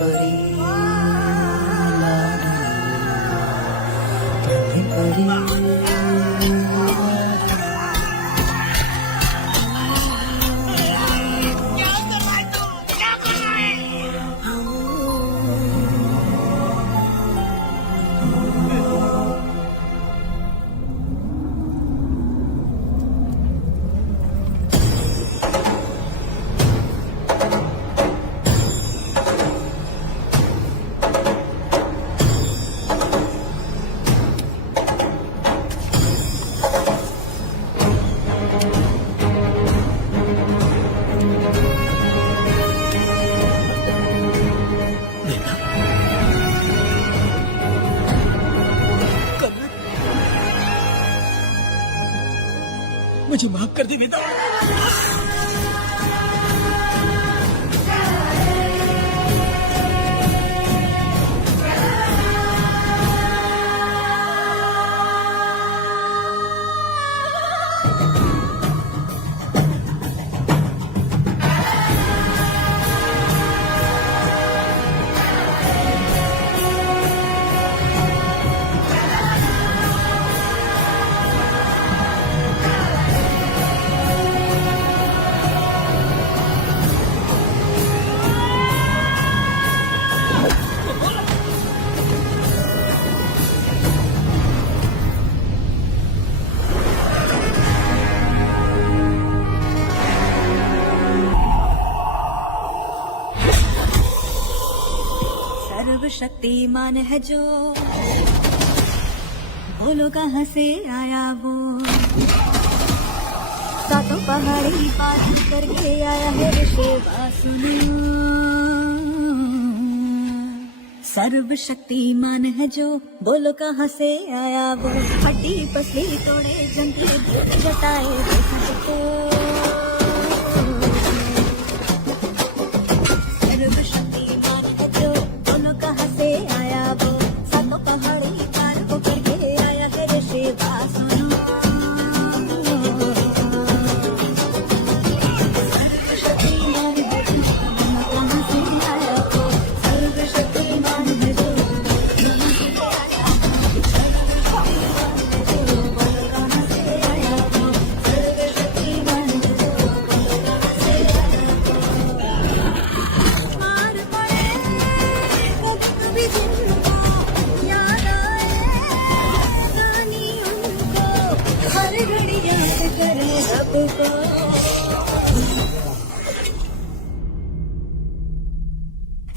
परी कभी परी मुझे माफ कर दी बेटा। शक्तिमान है जो, बोलो कहाँ से आया वो, सातों पहाड़ी पार करके आया है ऋषिवा सुनो। सर्व शक्तिमान है जो, बोलो कहाँ से आया वो, हड्डी पसली तोड़े जंगली जटाए देखो। सर्व शक्तिमान है जो, बोलो कहाँ से आया वो, सातों पहाड़ी पार करके आया है ऋषिवा सुनो।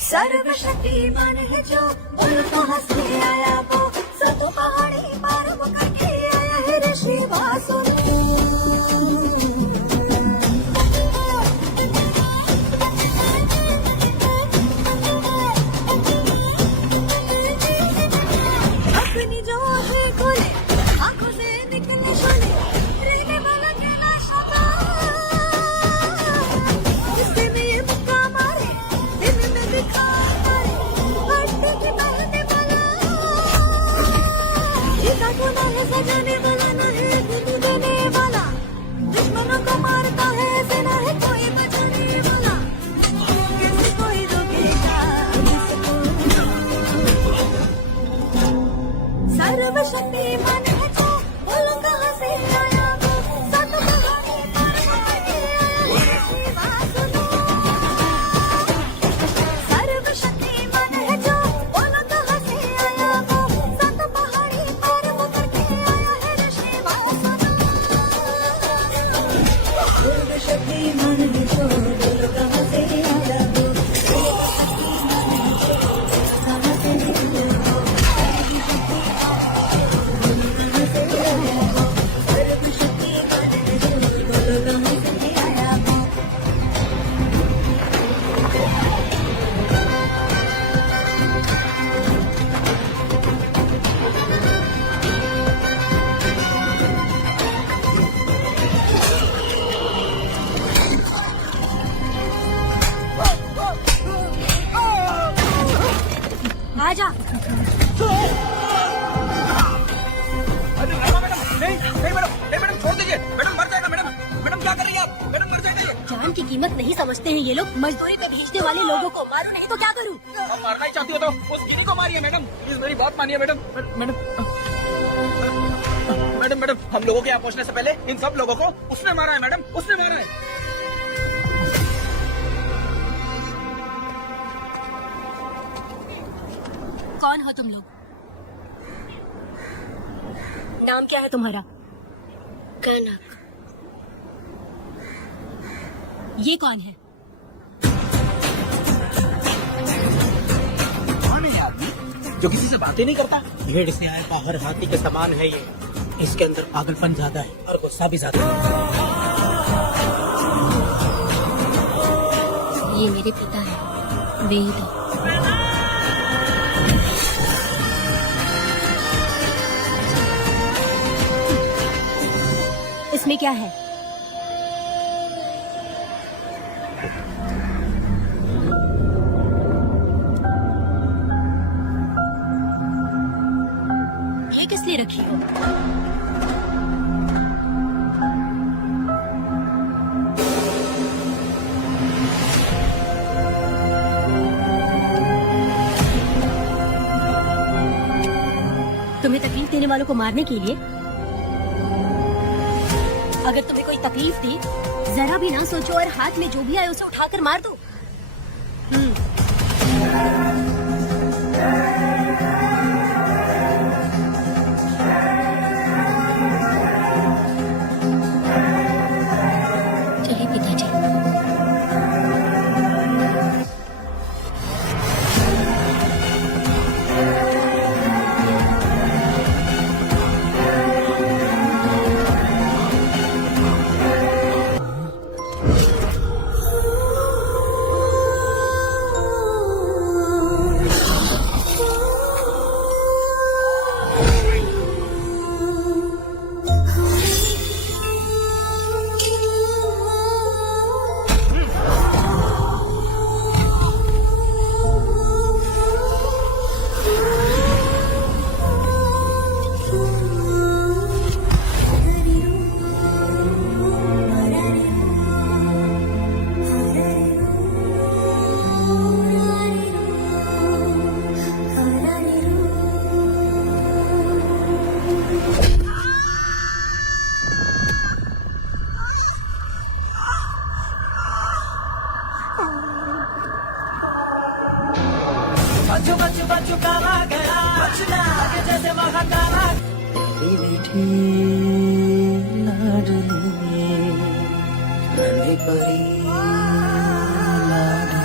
सर्वशक्तिमान है जो, बोलो कहाँ से आया वो, सातों पहाड़ी पार करके आया है ऋषिवा सुनो। अपनी जो है खोले, आंखों से निकले शोले, रहने वाला कहना शका, इससे में ये मुक्का मारे, दिन में दिखा मारे, हड्डी की बहने वाला, इसका गुना है सजाने वाला, ना है गुरु देने वाला, दुश्मनों को मारता है, सेना है कोई बचाने वाला, कैसे कोई रोकेगा इसको। सर्वशक्तिमान है जो, बोलो कहाँ से आया वो, सातों पहाड़ी पार करके आया है ऋषिवा सुनो। सर्वशक्तिमान है जो, बोलो कहाँ से आया वो, सातों पहाड़ी पार करके आया है ऋषिवा सुनो। सर्वशक्तिमान है जो, बोलो कहाँ से आया वो, कहाँ से निकले वो, आजा। नहीं नहीं मैडम, नहीं मैडम छोड़ दीजिए, मैडम मर जाएगा। मैडम मैडम क्या कर रही है आप, मैडम मर जाएगा ये। जान की कीमत नहीं समझते हैं ये लोग। मजदूरी पे भेजने वाले लोगों को मारो नहीं तो क्या करूँ? अब मारना ही चाहती हो तो उस गिनी को मारिए मैडम, प्लीज मेरी बात मानिए मैडम। मैडम मैडम मैडम हम लोगों के यहाँ पहुँचने से पहले इन सब लोगों को उसने मारा है मैडम, उसने मारा है। कौन हो तुम लोग? नाम क्या है तुम्हारा? कनक। ये कौन है? कौन है ये आदमी जो किसी से बातें नहीं करता? भेड़ से आए बाहर हाथी के समान है ये। इसके अंदर पागलपन ज्यादा है और गुस्सा भी ज्यादा है। ये मेरे पिता है, वेद। इसमें क्या है? ये किस लिए रखी हो? तुम्हें तकलीफ देने वालों को मारने के लिए? अगर तुम्हें कोई तकलीफ दी, जरा भी ना सोचो और हाथ में जो भी आए उसे उठाकर मार दो। चलिए पिताजी। बैठी लाडली नन्ही परी लाडली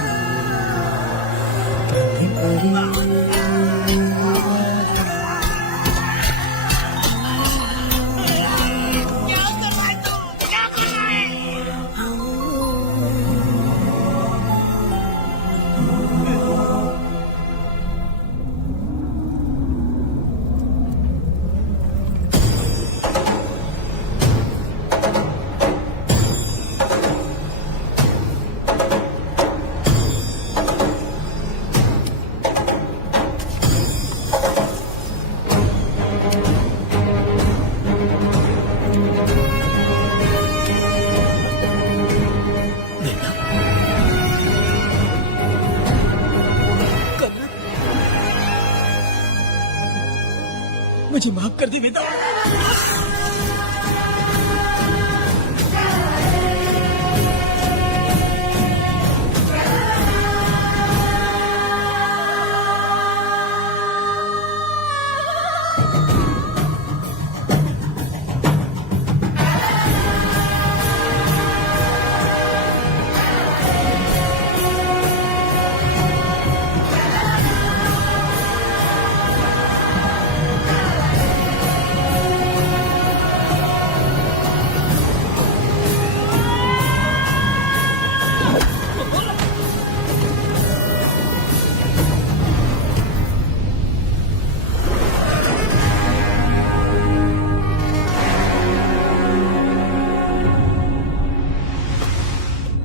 नन्ही परी। मुझे माफ कर दे बेटा।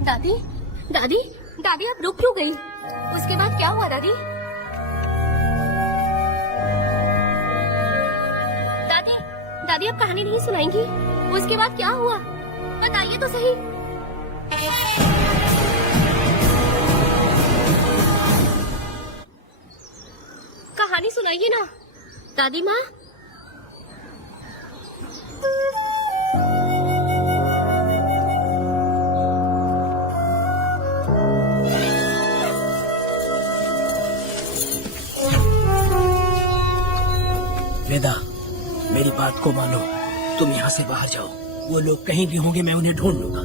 दादी, दादी, दादी आप रुक क्यों गई? उसके बाद क्या हुआ दादी? दादी, दादी आप कहानी नहीं सुनाएंगी? उसके बाद क्या हुआ? बताइए तो सही। कहानी सुनाइए ना दादी माँ। वेदा, मेरी बात को मानो। तुम यहाँ से बाहर जाओ। वो लोग कहीं भी होंगे, मैं उन्हें ढूंढ लूंगा।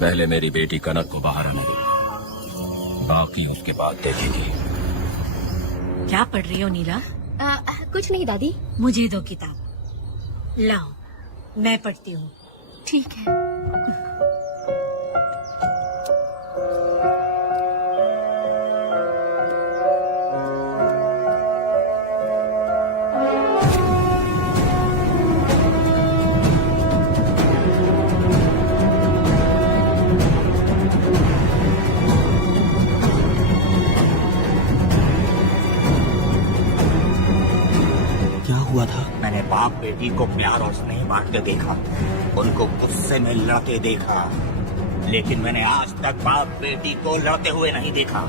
पहले मेरी बेटी कनक को बाहर आने दो, बाकी उसके बाद देखेगी। क्या पढ़ रही हो नीला? कुछ नहीं दादी। मुझे दो किताब। लाओ, मैं पढ़ती हूँ। ठीक है। क्या हुआ था? मैंने बाप बेटी को प्यार और स्नेह बांटते देखा, उनको गुस्से में लड़ते देखा, लेकिन मैंने आज तक बाप बेटी को लड़ते हुए नहीं देखा।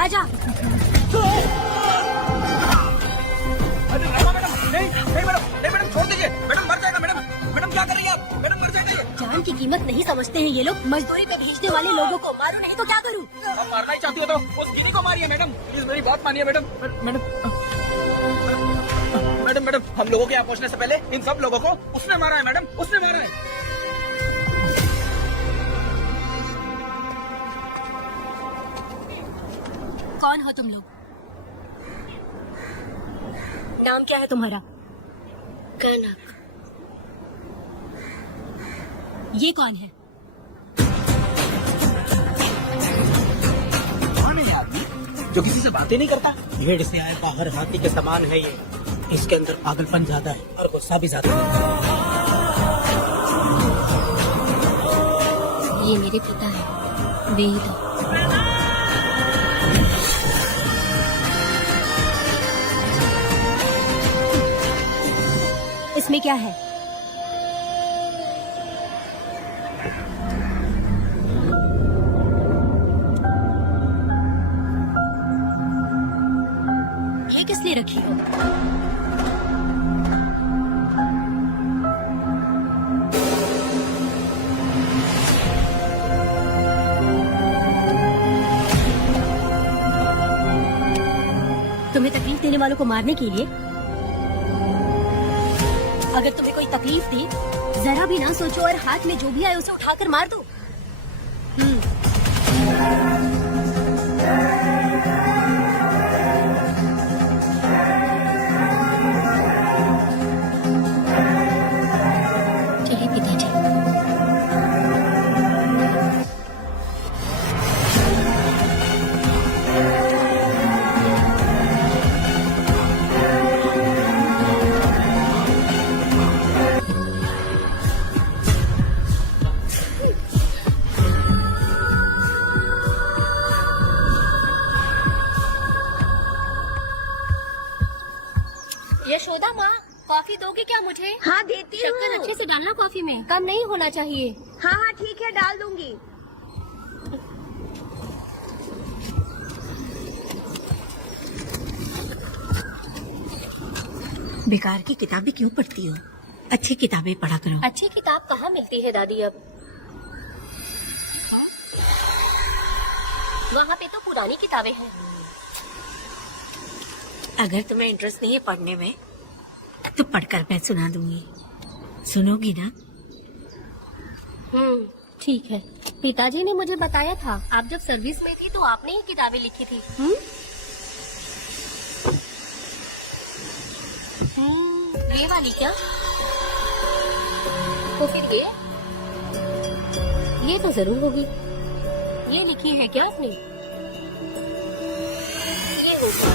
आजा। अरे रामा मैडम, नहीं नहीं मैडम, नहीं मैडम, छोड़ दीजिए मैडम, मर जाएगा मैडम। मैडम क्या कर रही है आप? मैडम मर जाएगा ये। जान की कीमत नहीं समझते हैं ये लोग। मजदूरी पे भेजने वाले लोगों को मारो नहीं तो क्या करूँ? आप मारना ही चाहती हो तो उस गिनी को मारिए मैडम, प्लीज मेरी बात मानिए मैडम। मैडम मैडम मैडम, हम लोगों के यहाँ पहुँचने से पहले इन सब लोगों को उसने मारा है मैडम, उसने मारा है। कौन हो तुम लोग? नाम क्या है तुम्हारा? कनक। ये कौन है? कौन है ये आदमी जो किसी से बातें नहीं करता? भीड़ से आए बाहर हाथी के समान है ये। इसके अंदर पागलपन ज्यादा है और गुस्सा भी ज्यादा है। ये मेरे पिता है, वेद। इसमें क्या है? ये किस लिए रखी हो? तुम्हें तकलीफ देने वालों को मारने के लिए? अगर तुम्हें कोई तकलीफ दी, जरा भी ना सोचो और हाथ में जो भी आए उसे उठाकर मार दो। चलिए पिताजी। यशोदा माँ, कॉफी दोगे क्या मुझे? हाँ देती शक्कर हूँ। अच्छे से डालना कॉफी में, कम नहीं होना चाहिए। हाँ हाँ ठीक है, डाल दूंगी। बेकार की किताबें क्यों पढ़ती हो? अच्छी किताबें पढ़ा करो। अच्छी किताब कहाँ मिलती है दादी अब? वहाँ पे तो पुरानी किताबें हैं। अगर तुम्हें इंटरेस्ट नहीं है पढ़ने में तो पढ़कर मैं सुना दूंगी। सुनोगी ना? ठीक है। पिताजी ने मुझे बताया था आप जब सर्विस में थी तो आपने ही किताबें लिखी थी। ये वाली क्या? तो फिर ये तो जरूर होगी। ये लिखी है क्या आपने? ये होगी।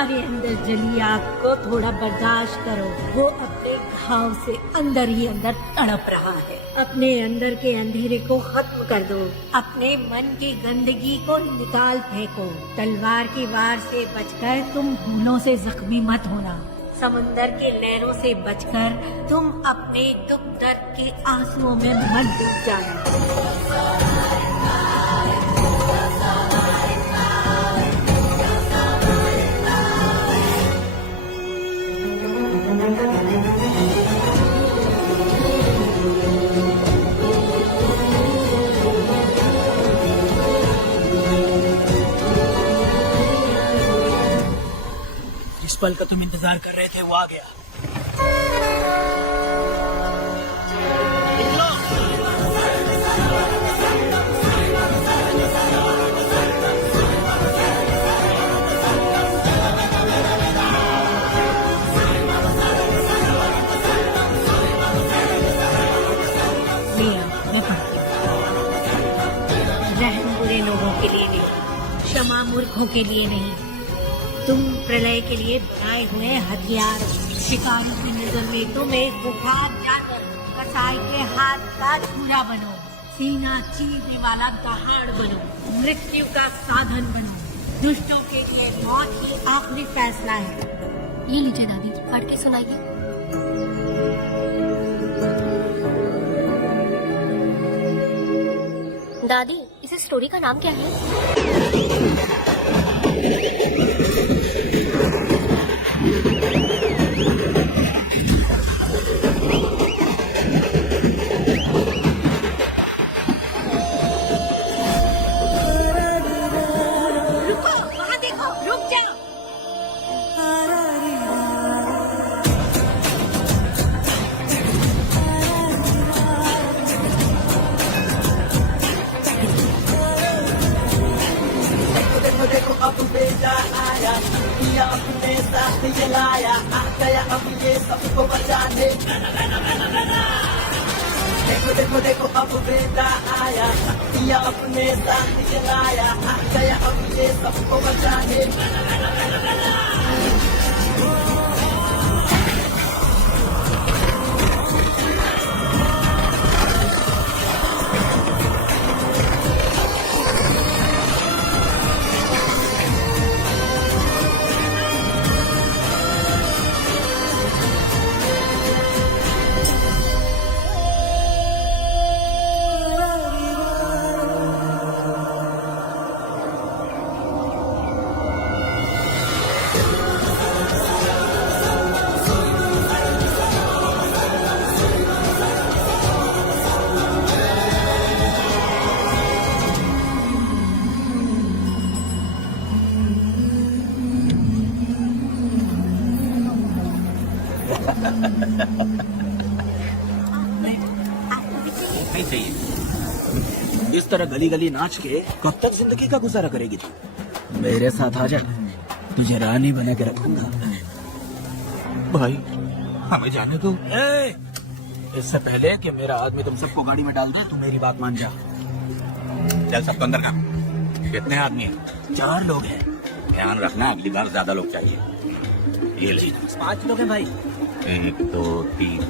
तुम्हारे अंदर जली आग को थोड़ा बर्दाश्त करो। वो अपने घाव से अंदर ही अंदर तड़प रहा है। अपने अंदर के अंधेरे को खत्म कर दो। अपने मन की गंदगी को निकाल फेंको। तलवार की वार से बचकर तुम भूलों से जख्मी मत होना। समंदर के लहरों से बचकर तुम अपने दुख दर्द के आंसुओं में मत डूब जाना। जिस पल का तुम इंतजार कर रहे थे वो आ गया। मैं पढ़ती हूँ। रहम बुरे लोगों के लिए नहीं, क्षमा मूर्खों के लिए नहीं। तुम प्रलय के लिए बनाए हुए हथियार। शिकारी की नजर में तुम एक बुखार जाकर कसाई के हाथ का छुरा बनो। सीना चीरने वाला दहाड़ बनो। मृत्यु का साधन बनो। दुष्टों के लिए मौत ही आखिरी फैसला है। ये लीजिए दादी, पढ़ के सुनाइए। दादी, इस स्टोरी का नाम क्या है? रुको, वहाँ देखो, रुक जाओ। देखो देखो अब बेटा आया, किया अपने साथ ये लाया, आ गया अब ये सबको बचाने। देखो देखो देखो अब बेटा आया, किया अपने साथ ये लाया, आ गया अब ये सबको बचाने। नहीं चाहिए। इस तरह गली गली नाच के कब तक जिंदगी का गुजारा करेगी तू? मेरे साथ आ जा, तुझे रानी बना के रखूंगा। भाई हमें जाने दो। इससे पहले कि मेरा आदमी तुम सबको गाड़ी में डाल दे, तू मेरी बात मान जा। चल सबको अंदर का। कितने आदमी हैं? 4 लोग हैं। ध्यान रखना, अगली बार ज्यादा लोग चाहिए। ये ले। 5 लोग हैं भाई। 1 2 3,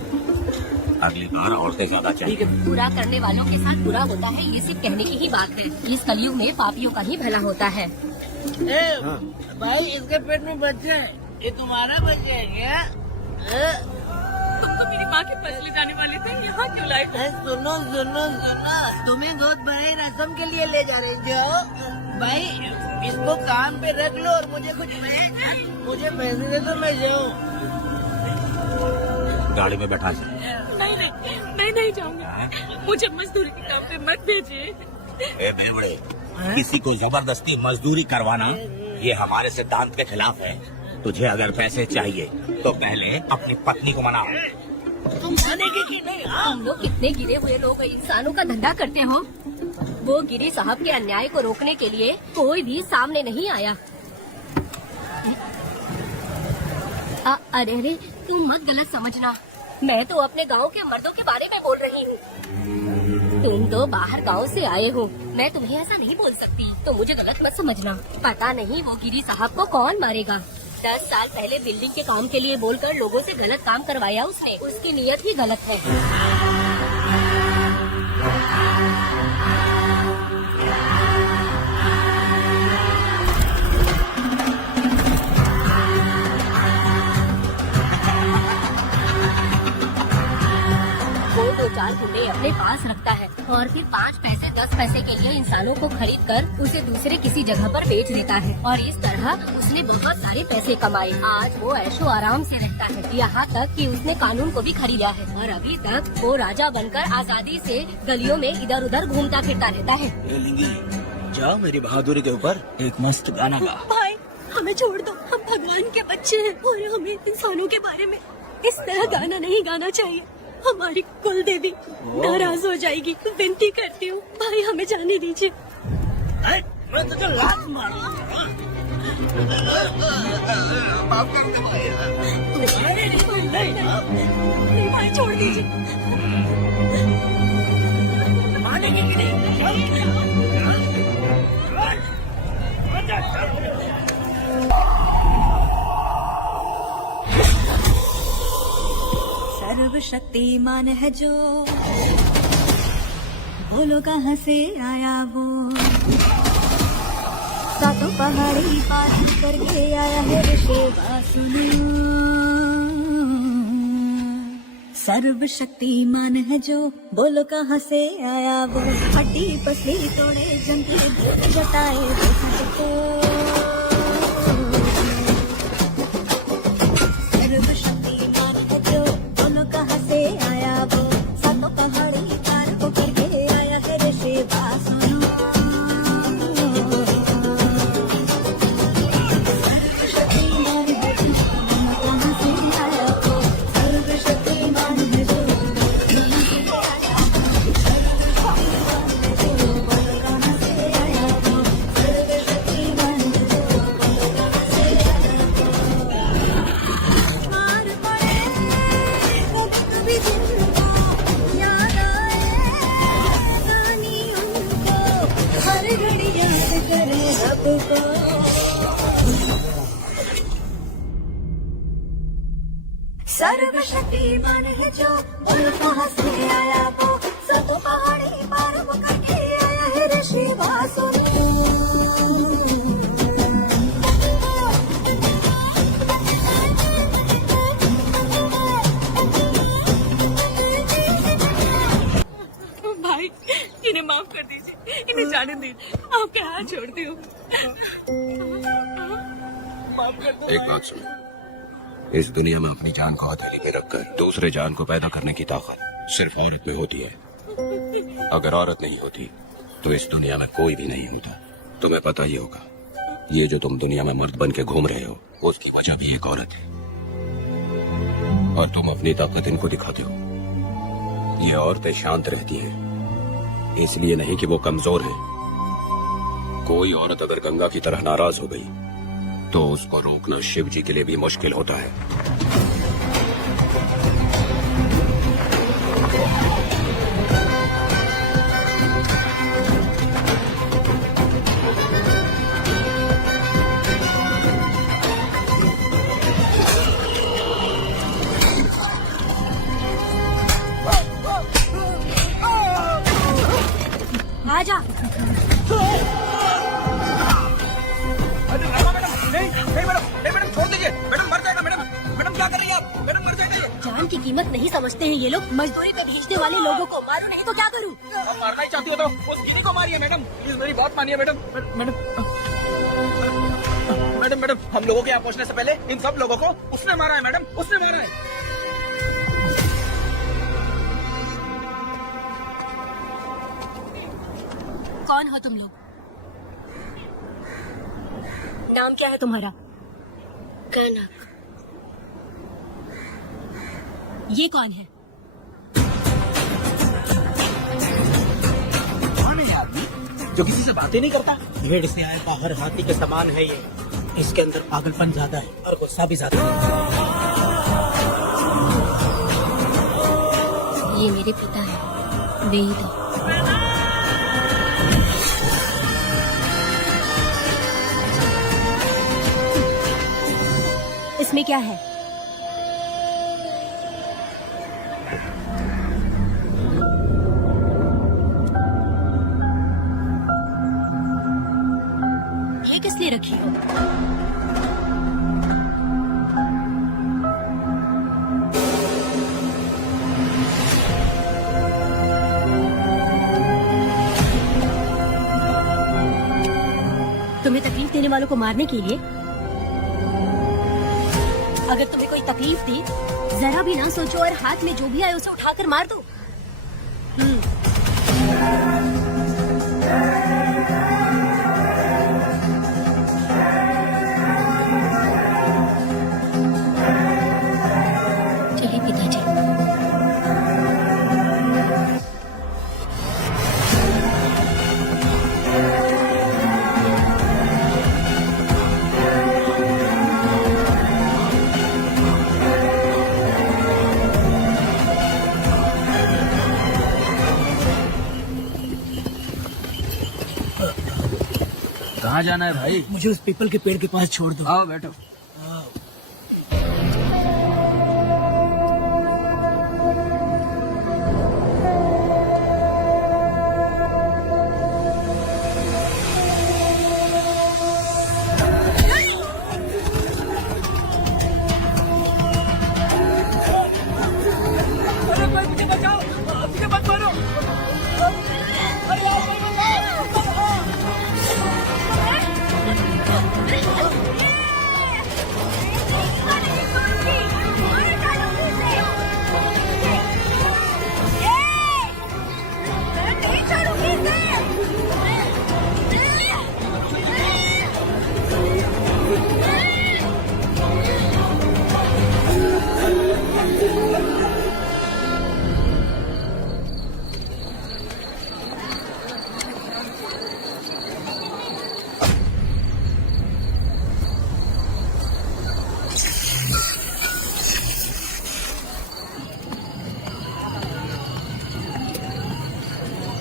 अगली बार औरतें ज्यादा चाहिए। बुरा करने वालों के साथ बुरा होता है, ये सिर्फ कहने की ही बात है। इस कलयुग में पापियों का ही भला होता है। भाई इसके पेट में बच्चे हैं, ये तुम्हारा बच्चा है क्या? तुम तो मेरी माँ के पास ले जाने वाले थे, यहाँ क्यों लाए? सुनो सुनो सुनो, तुम्हें बहुत बड़ी रस्म के लिए ले जा रहे थे। भाई इसको काम पे रख लो और मुझे मुझे पैसे दे दो, मैं जाऊँ। गाड़ी में बैठा से। नहीं नहीं, मैं नहीं जाऊंगा। मुझे मजदूरी के काम पे मत भेजिए। ए बेवड़े, किसी को जबरदस्ती मजदूरी करवाना ये हमारे सिद्धांत के खिलाफ है। तुझे अगर पैसे चाहिए तो पहले अपनी पत्नी को मना। तुम मानेगी कि नहीं? तुम लोग कितने गिरे हुए लोग इंसानों का धंधा करते हो। वो गिरी साहब के अन्याय को रोकने के लिए कोई भी सामने नहीं आया। अरे अरे, तुम मत गलत समझना, मैं तो अपने गांव के मर्दों के बारे में बोल रही हूँ। तुम तो बाहर गांव से आए हो, मैं तुम्हें ऐसा नहीं बोल सकती, तो मुझे गलत मत समझना। पता नहीं वो गिरी साहब को कौन मारेगा। 10 साल पहले बिल्डिंग के काम के लिए बोलकर लोगों से गलत काम करवाया उसने। उसकी नीयत ही गलत है। वो 2-4 गुंडे अपने पास रखता है और फिर 5 पैसे 10 पैसे के लिए इंसानों को खरीद कर उसे दूसरे किसी जगह पर बेच देता है और इस तरह उसने बहुत सारे पैसे कमाए। आज वो ऐशो आराम से रहता है, यहाँ तक कि उसने कानून को भी खरीदा है और अभी तक वो राजा बनकर आजादी से गलियों में इधर उधर घूमता फिरता रहता है। जाओ मेरी बहादुरी के ऊपर एक मस्त गाना गा। भाई हमें छोड़ दो, हम भगवान के बच्चे हैं और हमें इंसानों के बारे में इस तरह गाना नहीं गाना चाहिए। हमारी कुल देवी नाराज हो जाएगी। विनती करती हूँ भाई, हमें जाने दीजिए। मैं तुझे लात मारूंगा। माफ कर दे भाई। नहीं भाई, छोड़ दीजिए। मानेगी कि नहीं? सर्वशक्तिमान है जो, बोलो कहाँ से आया वो। सातों पहाड़ी पार करके आया है ऋषि वासुना। सर्वशक्तिमान है जो, बोलो कहाँ से आया वो। हड्डी पसली तोड़े जम के भूत जताए सबको। सर्वशक्तिमान है जो, बोलो कहाँ से आया वो। सातों पहाड़ी पार को करके आया है ऋषि वासुना। सर्वशक्तिमान है जो, बोलो कहाँ से आया वो। सातों पहाड़ी पार वो करके आया है ऋषि वासुना। भाई इन्हें माफ कर दीजिए, इन्हें जाने दीजिए। आपके हाथ छोड़ती हूँ। एक बात सुनो, इस दुनिया में अपनी जान को हथेली पे रखकर दूसरे जान को पैदा करने की ताकत सिर्फ औरत में होती है। अगर औरत नहीं होती तो इस दुनिया में कोई भी नहीं होता। तुम्हें पता ही होगा, ये जो तुम दुनिया में मर्द बन के घूम रहे हो उसकी वजह भी एक औरत है और तुम अपनी ताकत इनको दिखाते हो। ये औरतें शांत रहती हैं, इसलिए नहीं कि वो कमजोर है। कोई औरत अगर गंगा की तरह नाराज हो गई तो उसको रोकना शिव जी के लिए भी मुश्किल होता है। आजा। मैडम छोड़ दीजिए। मैडम मर जाएगा। मैडम मैडम क्या कर रही है आप? मैडम मर जाएगा ये। जान की कीमत नहीं समझते हैं ये लोग। मजदूरी पे भेजने वाले लोगों को मारो नहीं तो क्या करूं? आप मारना ही चाहती हो तो उस गिनी को मारिए मैडम। प्लीज मेरी बहुत मानिए मैडम। मैडम हम लोगों के यहाँ पहुँचने से पहले इन सब लोगों को उसने मारा है मैडम, उसने मारा है। कौन हो तुम लोग? नाम क्या है तुम्हारा? कनक। ये कौन है? कौन है ये आदमी जो किसी से बातें नहीं करता? भेड़ से आए बाहर हाथी के समान है ये। इसके अंदर पागलपन ज्यादा है और गुस्सा भी ज्यादा है। ये मेरे पिता है, वेद। इसमें क्या है? ये किस लिए रखी हो? तुम्हें तकलीफ देने वालों को मारने के लिए? अगर तुम्हें कोई तकलीफ दी, जरा भी ना सोचो और हाथ में जो भी आए उसे उठाकर मार दो। चलिए पिताजी। कहाँ जाना है भाई? मुझे उस पीपल के पेड़ के पास छोड़ दो। आओ बैठो। अरे भाई मुझे बचाओ, मुझे मत मारो। अरे यार,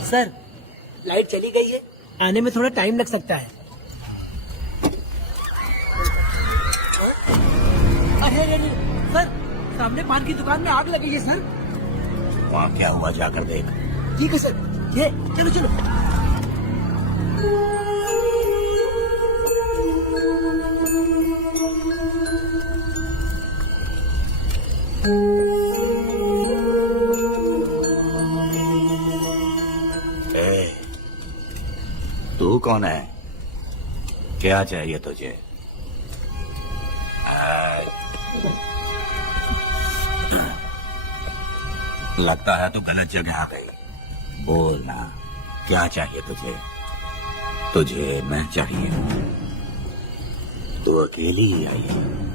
सर, लाइट चली गई है, आने में थोड़ा टाइम लग सकता है। अरे सर, सामने पान की दुकान में आग लगी है सर। वहाँ क्या हुआ जाकर देख। ठीक है सर, ये चलो चलो। तू कौन है? क्या चाहिए तुझे? लगता है तो गलत जगह आ गई। बोलना, क्या चाहिए तुझे? तुझे मैं चाहिए। तू अकेली ही आई है।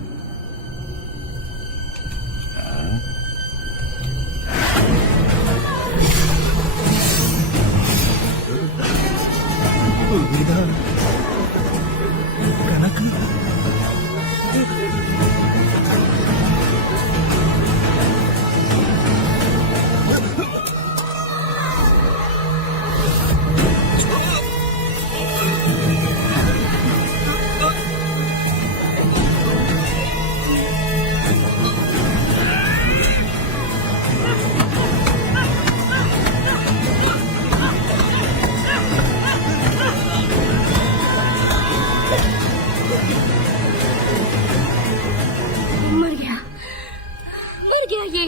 मर गया ये।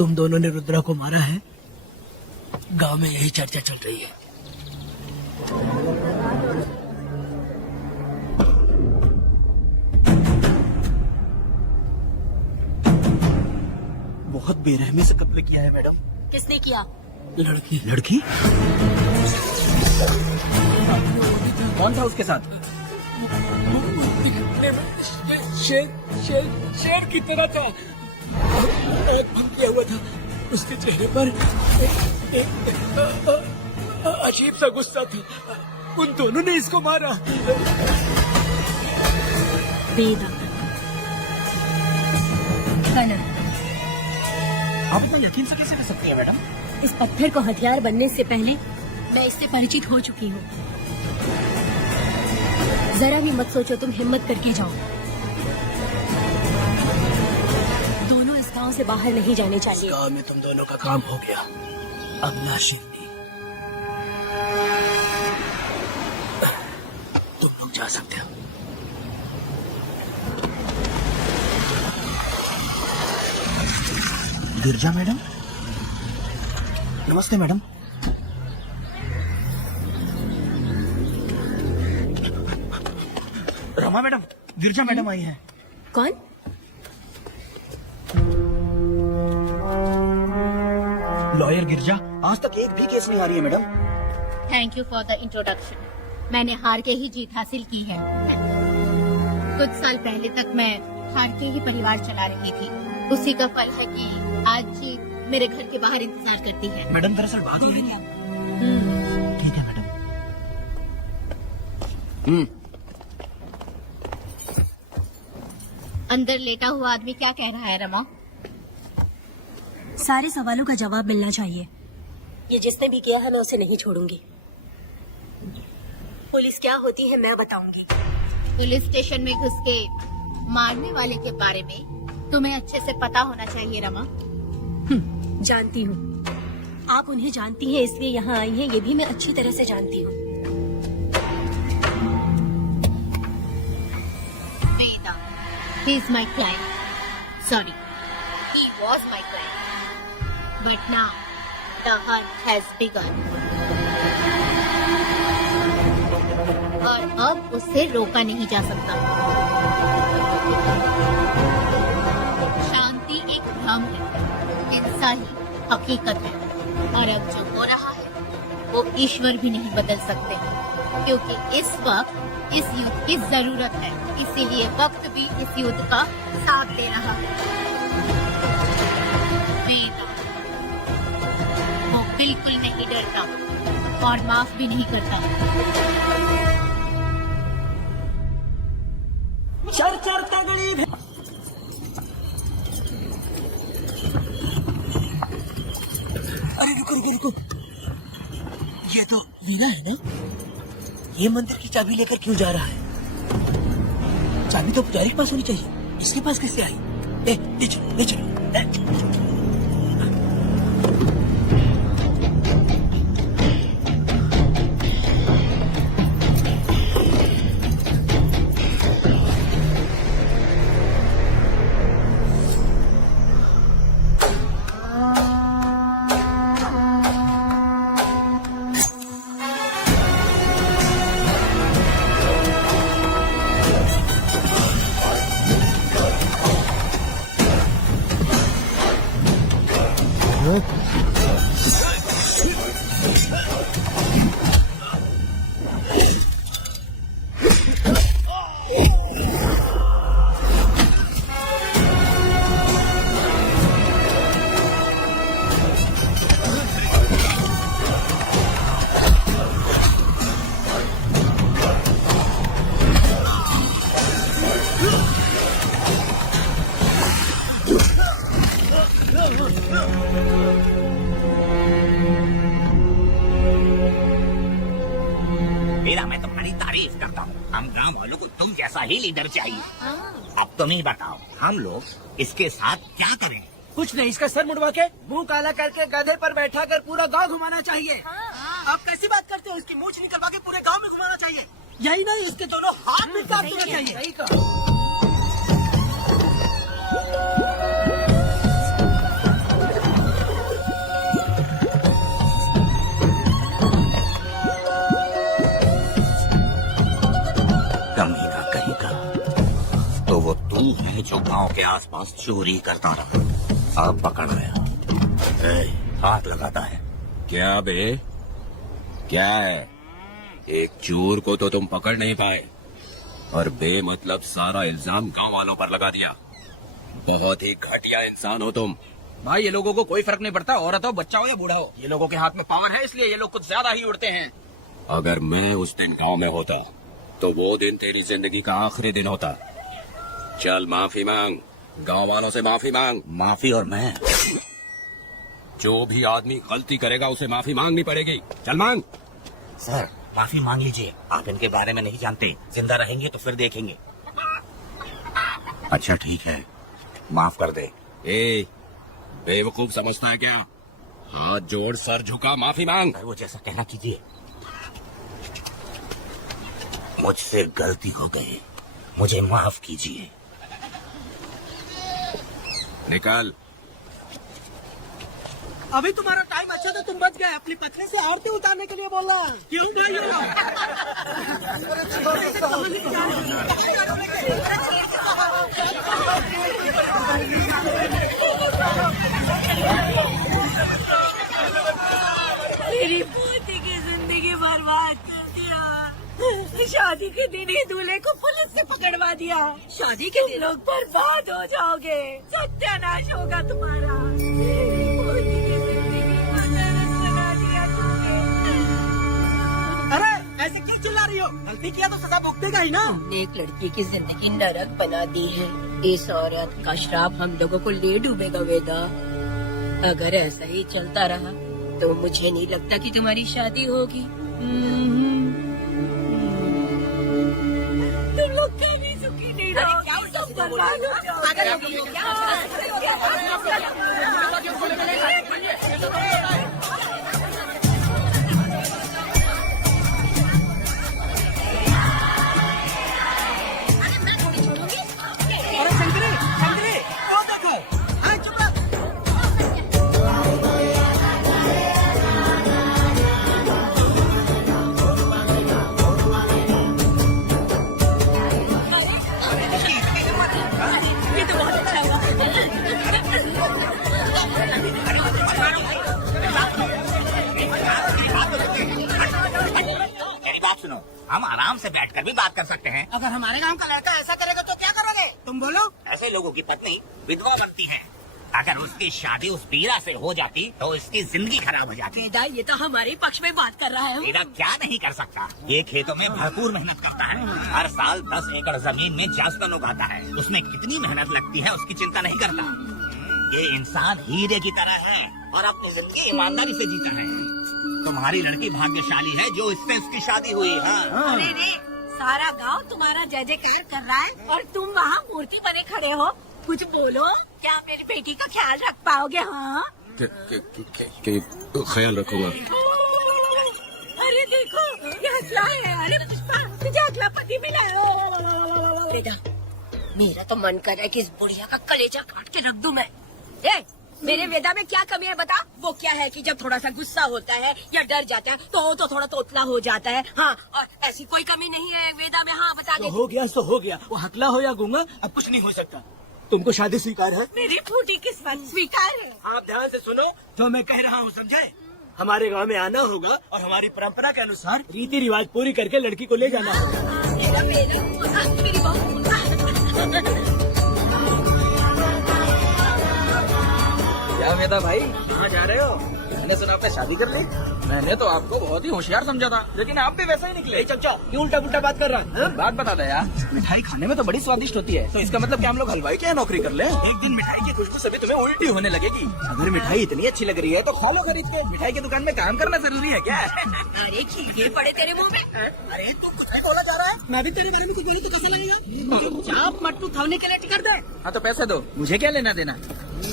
तुम दोनों ने रुद्रा को मारा है, गांव में यही चर्चा चल रही है। बहुत बेरहमी से कत्ल किया है मैडम। किसने किया? लड़की लड़की कौन था उसके साथ? दिखने में शेर की तरह था। आँख बंद किया हुआ था। उसके चेहरे पर एक अजीब सा गुस्सा था। उन दोनों ने इसको मारा। बेदा गलत। आप इतना यकीन से कैसे कर सकती है मैडम? इस पत्थर को हथियार बनने से पहले मैं इससे परिचित हो चुकी हूँ। जरा भी मत सोचो, तुम हिम्मत करके जाओ। दोनों इस गांव से बाहर नहीं जाने चाहिए। गांव में तुम दोनों का काम हो गया। अब ना शिवनी, तुम लोग जा सकते हो। गिरजा मैडम, नमस्ते मैडम। रमा मैडम, गिरजा मैडम आई है। कौन? लॉयर गिरजा, आज तक एक भी केस नहीं आ रही है madam. Thank you for the introduction. मैंने हार के ही जीत हासिल की है। कुछ साल पहले तक मैं हार के ही परिवार चला रही थी। उसी का फल है कि आज जीत मेरे घर के बाहर इंतजार करती है। मैडम दरअसल बात ये है। ठीक है मैडम। अंदर लेटा हुआ आदमी क्या कह रहा है रमा? सारे सवालों का जवाब मिलना चाहिए। ये जिसने भी किया है मैं उसे नहीं छोड़ूंगी। पुलिस क्या होती है मैं बताऊंगी। पुलिस स्टेशन में घुस के मारने वाले के बारे में तुम्हें अच्छे से पता होना चाहिए रमा। जानती हूँ। आप उन्हें जानती हैं इसलिए यहाँ आई हैं, ये भी मैं अच्छी तरह से जानती हूँ। वेदा, he is my client. Sorry, he was my client. But now the hunt has begun. और अब उससे रोका नहीं जा सकता। शांति एक भ्रम है, हिंसा ही हकीकत है। और अब जो हो रहा है वो ईश्वर भी नहीं बदल सकते, क्योंकि इस वक्त इस युद्ध की जरूरत है। इसीलिए वक्त भी इस युद्ध का साथ दे रहा है। वेदा, वो बिल्कुल नहीं डरता और माफ भी नहीं करता। चर तगड़ी। अरे रुको। ये तो वीरा है ना? ये मंदिर की चाबी लेकर क्यों जा रहा है? चाबी तो पुजारी के पास होनी चाहिए। इसके पास कैसे आई? ले चलो। मेरा मैं तुम्हारी तारीफ करता हूँ। हम गांव वालों को तुम जैसा ही लीडर चाहिए। अब तुम ही बताओ, हम लोग इसके साथ क्या करें? कुछ नहीं, इसका सर मुड़वा के मुंह काला करके गधे पर बैठा कर पूरा गांव घुमाना चाहिए। आप कैसी बात करते हो? इसकी मूंछ निकलवा के पूरे गांव में घुमाना चाहिए। यही नहीं, इसके दोनों हाथ भी काट देना चाहिए। सही कहा। है जो गांव के आसपास चोरी करता रहा, अब पकड़ गया। हाथ लगाता है। क्या बे, क्या है? एक चोर को तो तुम पकड़ नहीं पाए और बेमतलब सारा इल्जाम गांव वालों पर लगा दिया। बहुत ही घटिया इंसान हो तुम। भाई ये लोगों को कोई फर्क नहीं पड़ता, औरत हो, बच्चा हो या बूढ़ा हो। ये लोगों के हाथ में पावर है, इसलिए ये लोग कुछ ज्यादा ही उड़ते हैं। अगर मैं उस दिन गांव में होता तो वो दिन तेरी जिंदगी का आखिरी दिन होता। चल माफी मांग, गांव वालों से माफी मांग। माफी? और मैं? जो भी आदमी गलती करेगा उसे माफी मांगनी पड़ेगी। चल मांग। सर माफी मांग लीजिए, आप इनके बारे में नहीं जानते। जिंदा रहेंगे तो फिर देखेंगे। अच्छा ठीक है, माफ कर दे। ए, बेवकूफ समझता है क्या? हाथ जोड़, सर झुका, माफी मांग। वो जैसा कहना कीजिए। मुझसे गलती हो गई, मुझे माफ कीजिए। निकल। अभी तुम्हारा टाइम अच्छा था, तुम बच गए। अपनी पत्नी से आरती उतारने के लिए बोला। क्यों भाई? मेरी पोती की जिंदगी बर्बाद कर दिया। शादी के दिन ही दूल्हे को पुलिस से पकड़वा दिया। शादी के दिन लोग बर्बाद हो जाओगे, सत्यानाश होगा तुम्हारा। मेरी पोती की जिंदगी को नरक बना दिया तुमने। अरे ऐसे क्यों चिल्ला रही हो? गलती किया तो सजा भुगतेगा ही ना। हमने एक लड़की की जिंदगी नरक बना दी है। इस औरत का श्राप हम लोगों को ले डूबेगा वेदा। अगर ऐसा ही चलता रहा तो मुझे नहीं लगता कि तुम्हारी शादी होगी। तुम लोग कभी सुखी नहीं रहोगे, सब बर्बाद हो अरे शंकरी, शंकरी, वो देखो। हाँ, चुप रह। ये तो बहुत अच्छा हुआ। मेरी बात सुनो, हम आराम से बैठकर भी बात कर सकते हैं। अगर हमारे गांव का लड़का ऐसा करेगा तो क्या करोगे? तुम बोलो। ऐसे लोगों की पत्नी विधवा बनती है। अगर उसकी शादी उस पीरा से हो जाती तो उसकी जिंदगी खराब हो जाती। वेदा ये तो हमारे पक्ष में बात कर रहा है। मेरा क्या नहीं कर सकता? ये खेतों में भरपूर मेहनत करता है। हर साल 10 एकड़ जमीन में जासवन उगाता है। उसमें कितनी मेहनत लगती है उसकी चिंता नहीं करता। ये इंसान हीरे की तरह है और अपनी जिंदगी ईमानदारी से जीता है। तुम्हारी लड़की भाग्यशाली है जो इससे उसकी शादी हुई। हाँ। अरे रे, सारा गांव तुम्हारा जय जयकार कर रहा है और तुम वहाँ मूर्ति बने खड़े हो। कुछ बोलो, क्या मेरी बेटी का ख्याल रख पाओगे? हाँ ख्याल रखूंगा। अरे देखो, ये हसला है। अरे पुष्पा, तुझे अगला पति मिला है। बेटा, मेरा तो मन कर रहा है कि इस बुढ़िया का कलेजा काट के रख दूं मैं। मेरे वेदा में क्या कमी है बता? वो क्या है कि जब थोड़ा सा गुस्सा होता है या डर जाता है तो थोड़ा तोतला हो जाता है। हाँ, और ऐसी कोई कमी नहीं है वेदा में। हाँ बता दे। तो हो गया सो हो गया। वो हकला हो या गूंगा, अब कुछ नहीं हो सकता। तुमको शादी स्वीकार है? मेरी फूटी किस्मत स्वीकार है। आप ध्यान से सुनो जो मैं कह रहा हूँ, समझे? हमारे गांव में आना होगा और हमारी परंपरा के अनुसार रीति रिवाज पूरी करके लड़की को ले जाना होगा। मेरी बहू। क्या वेदा भाई, कहाँ जा रहे हो? मैंने सुना आपने शादी कर ली। मैंने तो आपको बहुत ही होशियार समझा था, लेकिन आप भी वैसा ही निकले। चचा क्यों उल्टा पुल्टा बात कर रहा है? बात बता दे यार, मिठाई खाने में तो बड़ी स्वादिष्ट होती है, तो इसका मतलब क्या हम लोग हलवाई के यहाँ नौकरी कर ले? एक दिन मिठाई की खुशबू से भी तुम्हें उल्टी होने लगेगी। अगर मिठाई इतनी अच्छी लग रही है तो खा लो खरीद के। मिठाई की दुकान में काम करना जरूरी है क्या? अरे खीरे पड़े तेरे मुंह में। अरे तू कुछ नहीं बोला जा रहा है। मैं भी तेरे बारे में कुछ बोलूं तो कैसा लगेगा? चाप मट्टू थावने के लिए टिकट दे। हाँ तो पैसे दो, मुझे क्या लेना देना,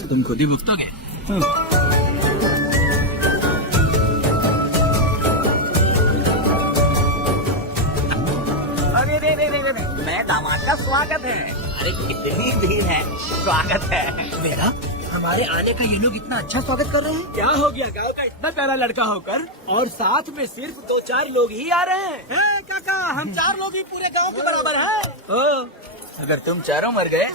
तुम खुद ही भुगतोगे। अरे नहीं, मैं दामाद का स्वागत है। अरे कितनी भीड़ है, स्वागत है। मेरा हमारे आने का ये लोग इतना अच्छा स्वागत कर रहे हैं। क्या हो गया गाँव का इतना प्यारा लड़का होकर, और साथ में सिर्फ 2-4 लोग ही आ रहे हैं। काका, हम 4 लोग ही पूरे गांव के बराबर हैं। अगर तुम चारों मर गए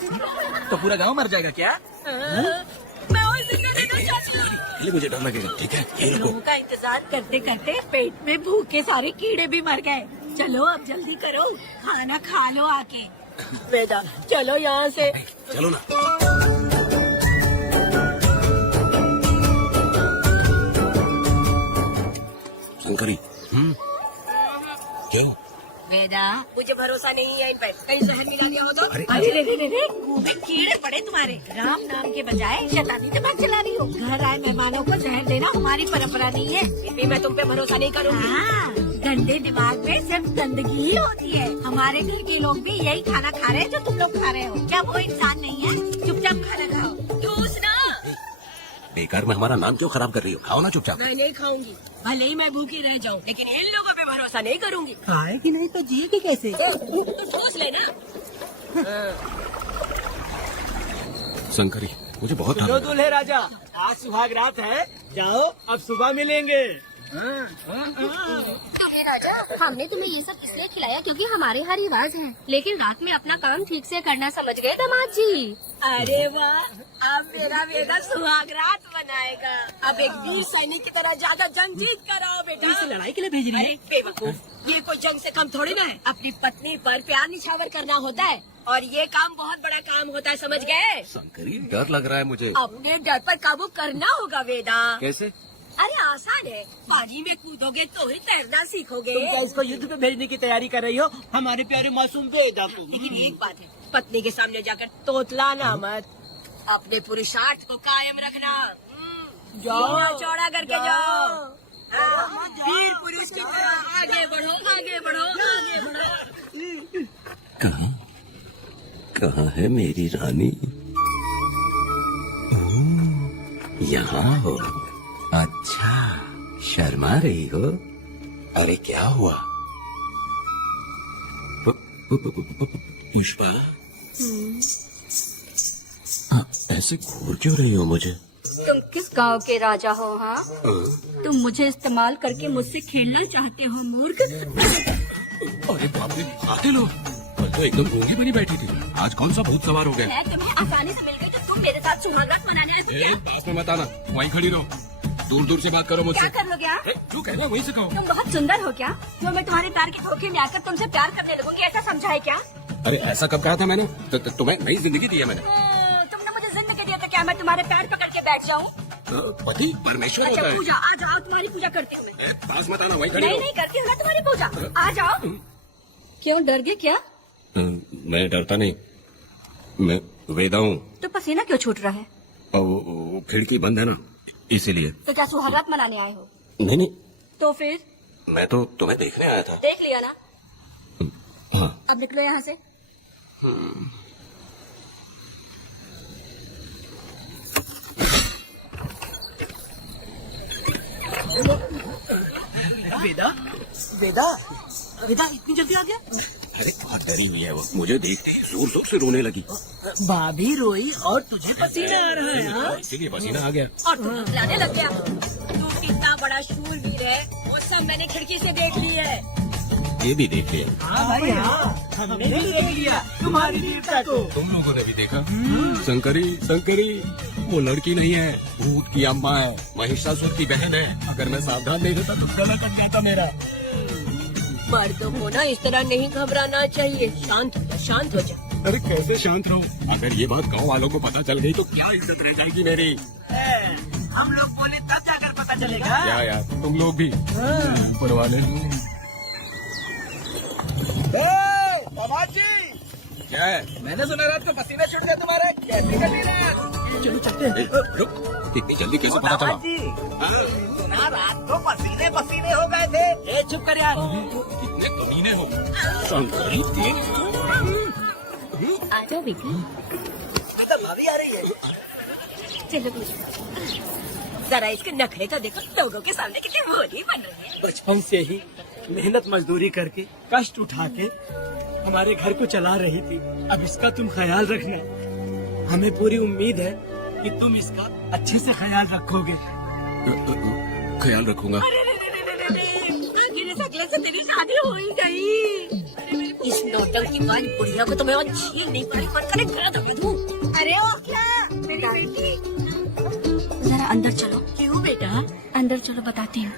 तो पूरा गांव मर जाएगा क्या? मैं और जिंदा रहना चाहती हूँ। पहले मुझे डर लगेगा, ठीक है? ये रखो। भूख का इंतजार करते करते पेट में भूख के सारे कीड़े भी मर गए। चलो अब जल्दी करो, खाना खा लो आके। वेदा चलो यहाँ से। चलो ना। शंकरी, क्या? वेदा मुझे भरोसा नहीं है इन पर, कहीं जहर मिला दिया हो तो। अरे, अरे रे रे रे रे, मुंह में कीड़े पड़े तुम्हारे। राम नाम के बजाय शैतानी दिमाग चला रही हो। घर आए मेहमानों को जहर देना हमारी परंपरा नहीं है, इसलिए मैं तुम पे भरोसा नहीं करूँगी। हाँ, गंदे दिमाग में सिर्फ गंदगी ही होती है। हमारे घर के लोग भी यही खाना खा रहे हैं जो तुम लोग खा रहे हो। क्या वो इंसान नहीं है? चुपचाप खाना खाओ। ठूस ना। बेकार में हमारा नाम क्यों खराब कर रही हो? खाओ ना चुपचाप। मैं नहीं खाऊंगी, भले ही मैं भूखी रह जाऊँ, लेकिन इन लोगों पे भरोसा नहीं करूँगी। खाएगी नहीं तो जिएगी कैसे? तो ठूस लेना। शंकरी, मुझे बहुत लो दूल्हे राजा, आज सुहाग रात है, जाओ अब सुबह मिलेंगे। राजा, हमने तुम्हें ये सब इसलिए खिलाया क्योंकि हमारे यहाँ रिवाज है, लेकिन रात में अपना काम ठीक से करना समझ गए दामाद जी। अरे वाह, अब मेरा बेटा सुहागरात मनाएगा। अब एक वीर सैनिक की तरह जाकर जंग जीत कर आओ बेटा। इसे लड़ाई के लिए भेज रही है? अरे बेवकूफ, ये कोई जंग से कम थोड़ी ना है। अपनी पत्नी पर प्यार निछावर करना होता है, और ये काम बहुत बड़ा काम होता है, समझ गए? शंकरी, डर लग रहा है मुझे। अपने डर पर काबू करना होगा वेदा। कैसे? अरे आसान है, पानी में कूदोगे तो ही तैरना सीखोगे। तुम क्या इसको युद्ध पे भेजने की तैयारी कर रही हो? हमारे प्यारे मासूम बेटा को। लेकिन एक बात है, पत्नी के सामने जाकर तोतलाना मत, अपने पुरुषार्थ को कायम रखना। जाओ चौड़ा करके जाओ। वीर पुरुष की तरह आगे बढ़ो, आगे बढ़ो, आगे बढ़ो। कहाँ है मेरी रानी? यहाँ हो? अच्छा, शर्मा रही हो? अरे क्या हुआ? पुष्पा, ऐसे घूर क्यों रही हो मुझे? तुम किस गांव के राजा हो? हाँ, तुम मुझे इस्तेमाल करके मुझसे खेलना चाहते हो मूर्ख। अरे बाप रे, आते लोग तो एकदम गूंगी बनी बैठी थी। आज कौन सा भूत सवार हो गया? मैं तुम्हें आसानी से मिल गई तो तुम मेरे साथ सुहागरात मनाने आए तो क्या? पास में मत आना, वहीं खड़ी रहो। दूर दूर से बात करो मुझसे। क्या कर लोगे आप? जो कह रहे हो वहीं से कहो। तुम बहुत सुंदर हो क्या, जो मैं तुम्हारे प्यार के धोखे में आकर तुमसे प्यार करने लगूंगी, ऐसा समझा है क्या? अरे ऐसा कब कहा था मैंने? तुम्हें नई जिंदगी दी है मैंने। तुमने मुझे जिंदगी दी तो क्या मैं तुम्हारे पैर पकड़ के बैठ जाऊँ? पति परमेश्वर अच्छा होता है। पूजा, आ जाओ, तुम्हारी पूजा करती हूँ मैं। पास मत आना, वहीं खड़ी नहीं रहो। नहीं करती हूँ ना तुम्हारी पूजा, आ जाओ। क्यों डर गए क्या? मैं डरता नहीं, मैं वेदा हूँ। तो पसीना क्यों छूट रहा है? और वो खिड़की बंद है ना, इसीलिए। तो क्या सुहागरात मनाने आए हो? नहीं नहीं, तो फिर मैं तो तुम्हें देखने आया था। देख लिया ना, हाँ। अब निकलो यहाँ से। वेदा, वेदा, वेदा इतनी जल्दी आ गया? अरे बहुत डरी हुई है वो, मुझे देखते ही जोर जोर से रोने लगी। भाभी रोई और तुझे पसीना आ रहा है? हाँ? इसीलिए पसीना आ गया। और तुम लाने लग गया। तू कितना बड़ा शूरवीर है, वो सब मैंने खिड़की से देख ली है। ये भी देख लिया। हाँ भाई हाँ, हमने भी देख लिया तुम्हारी वीरता को। तुम लोगों ने भी देखा? शंकरी, शंकरी, वो लड़की नहीं है, भूत की अम्मा है, महिषासुर की बहन है। अगर मैं सावधान नहीं रहता तो गला कट जाता मेरा। मर्दों को ना इस तरह नहीं घबराना चाहिए, शांत हो जा, शांत हो जा। अरे कैसे शांत रहूं? अगर ये बात गांव वालों को पता चल गई तो क्या इज्जत रह जाएगी मेरी? हम लोग बोले तब जाकर पता चलेगा। क्या यार, तुम लोग भी ऊपर वाले। दामाद जी, क्या है? मैंने सुना रात को पसीना छूट गया तुम्हारे, कैसे कटी रात? चलो चलते हैं। रुक, इतनी जल्दी कैसे पता चला? सुना रात को पसीने पसीने हो गए थे। ए चुप कर यार। कितने कमीने हो शंकरी। आ जाओ बेटी, भाभी आ रही है। चलो बेटी। जरा इसके नखरे तो देखो, लोगों के सामने कितनी भोली बन रही है। बचपन से ही मेहनत मजदूरी करके कष्ट उठा के हमारे घर को चला रही थी। अब इसका तुम ख्याल रखना, हमें पूरी उम्मीद है कि तुम इसका अच्छे से ख्याल रखोगे। ख्याल रखूंगा। अरे रे रे रे रे रे, आखिर इस अगले से तेरी शादी हो ही गई। अरे मेरी नौटंकीबाज बुढ़िया को तो मैं और झील नहीं पाई, मत करे गला दबा दूं। अरे ओ क्या मेरी बेटी, जरा अंदर चलो। क्यों बेटा? अंदर चलो बताती हूँ।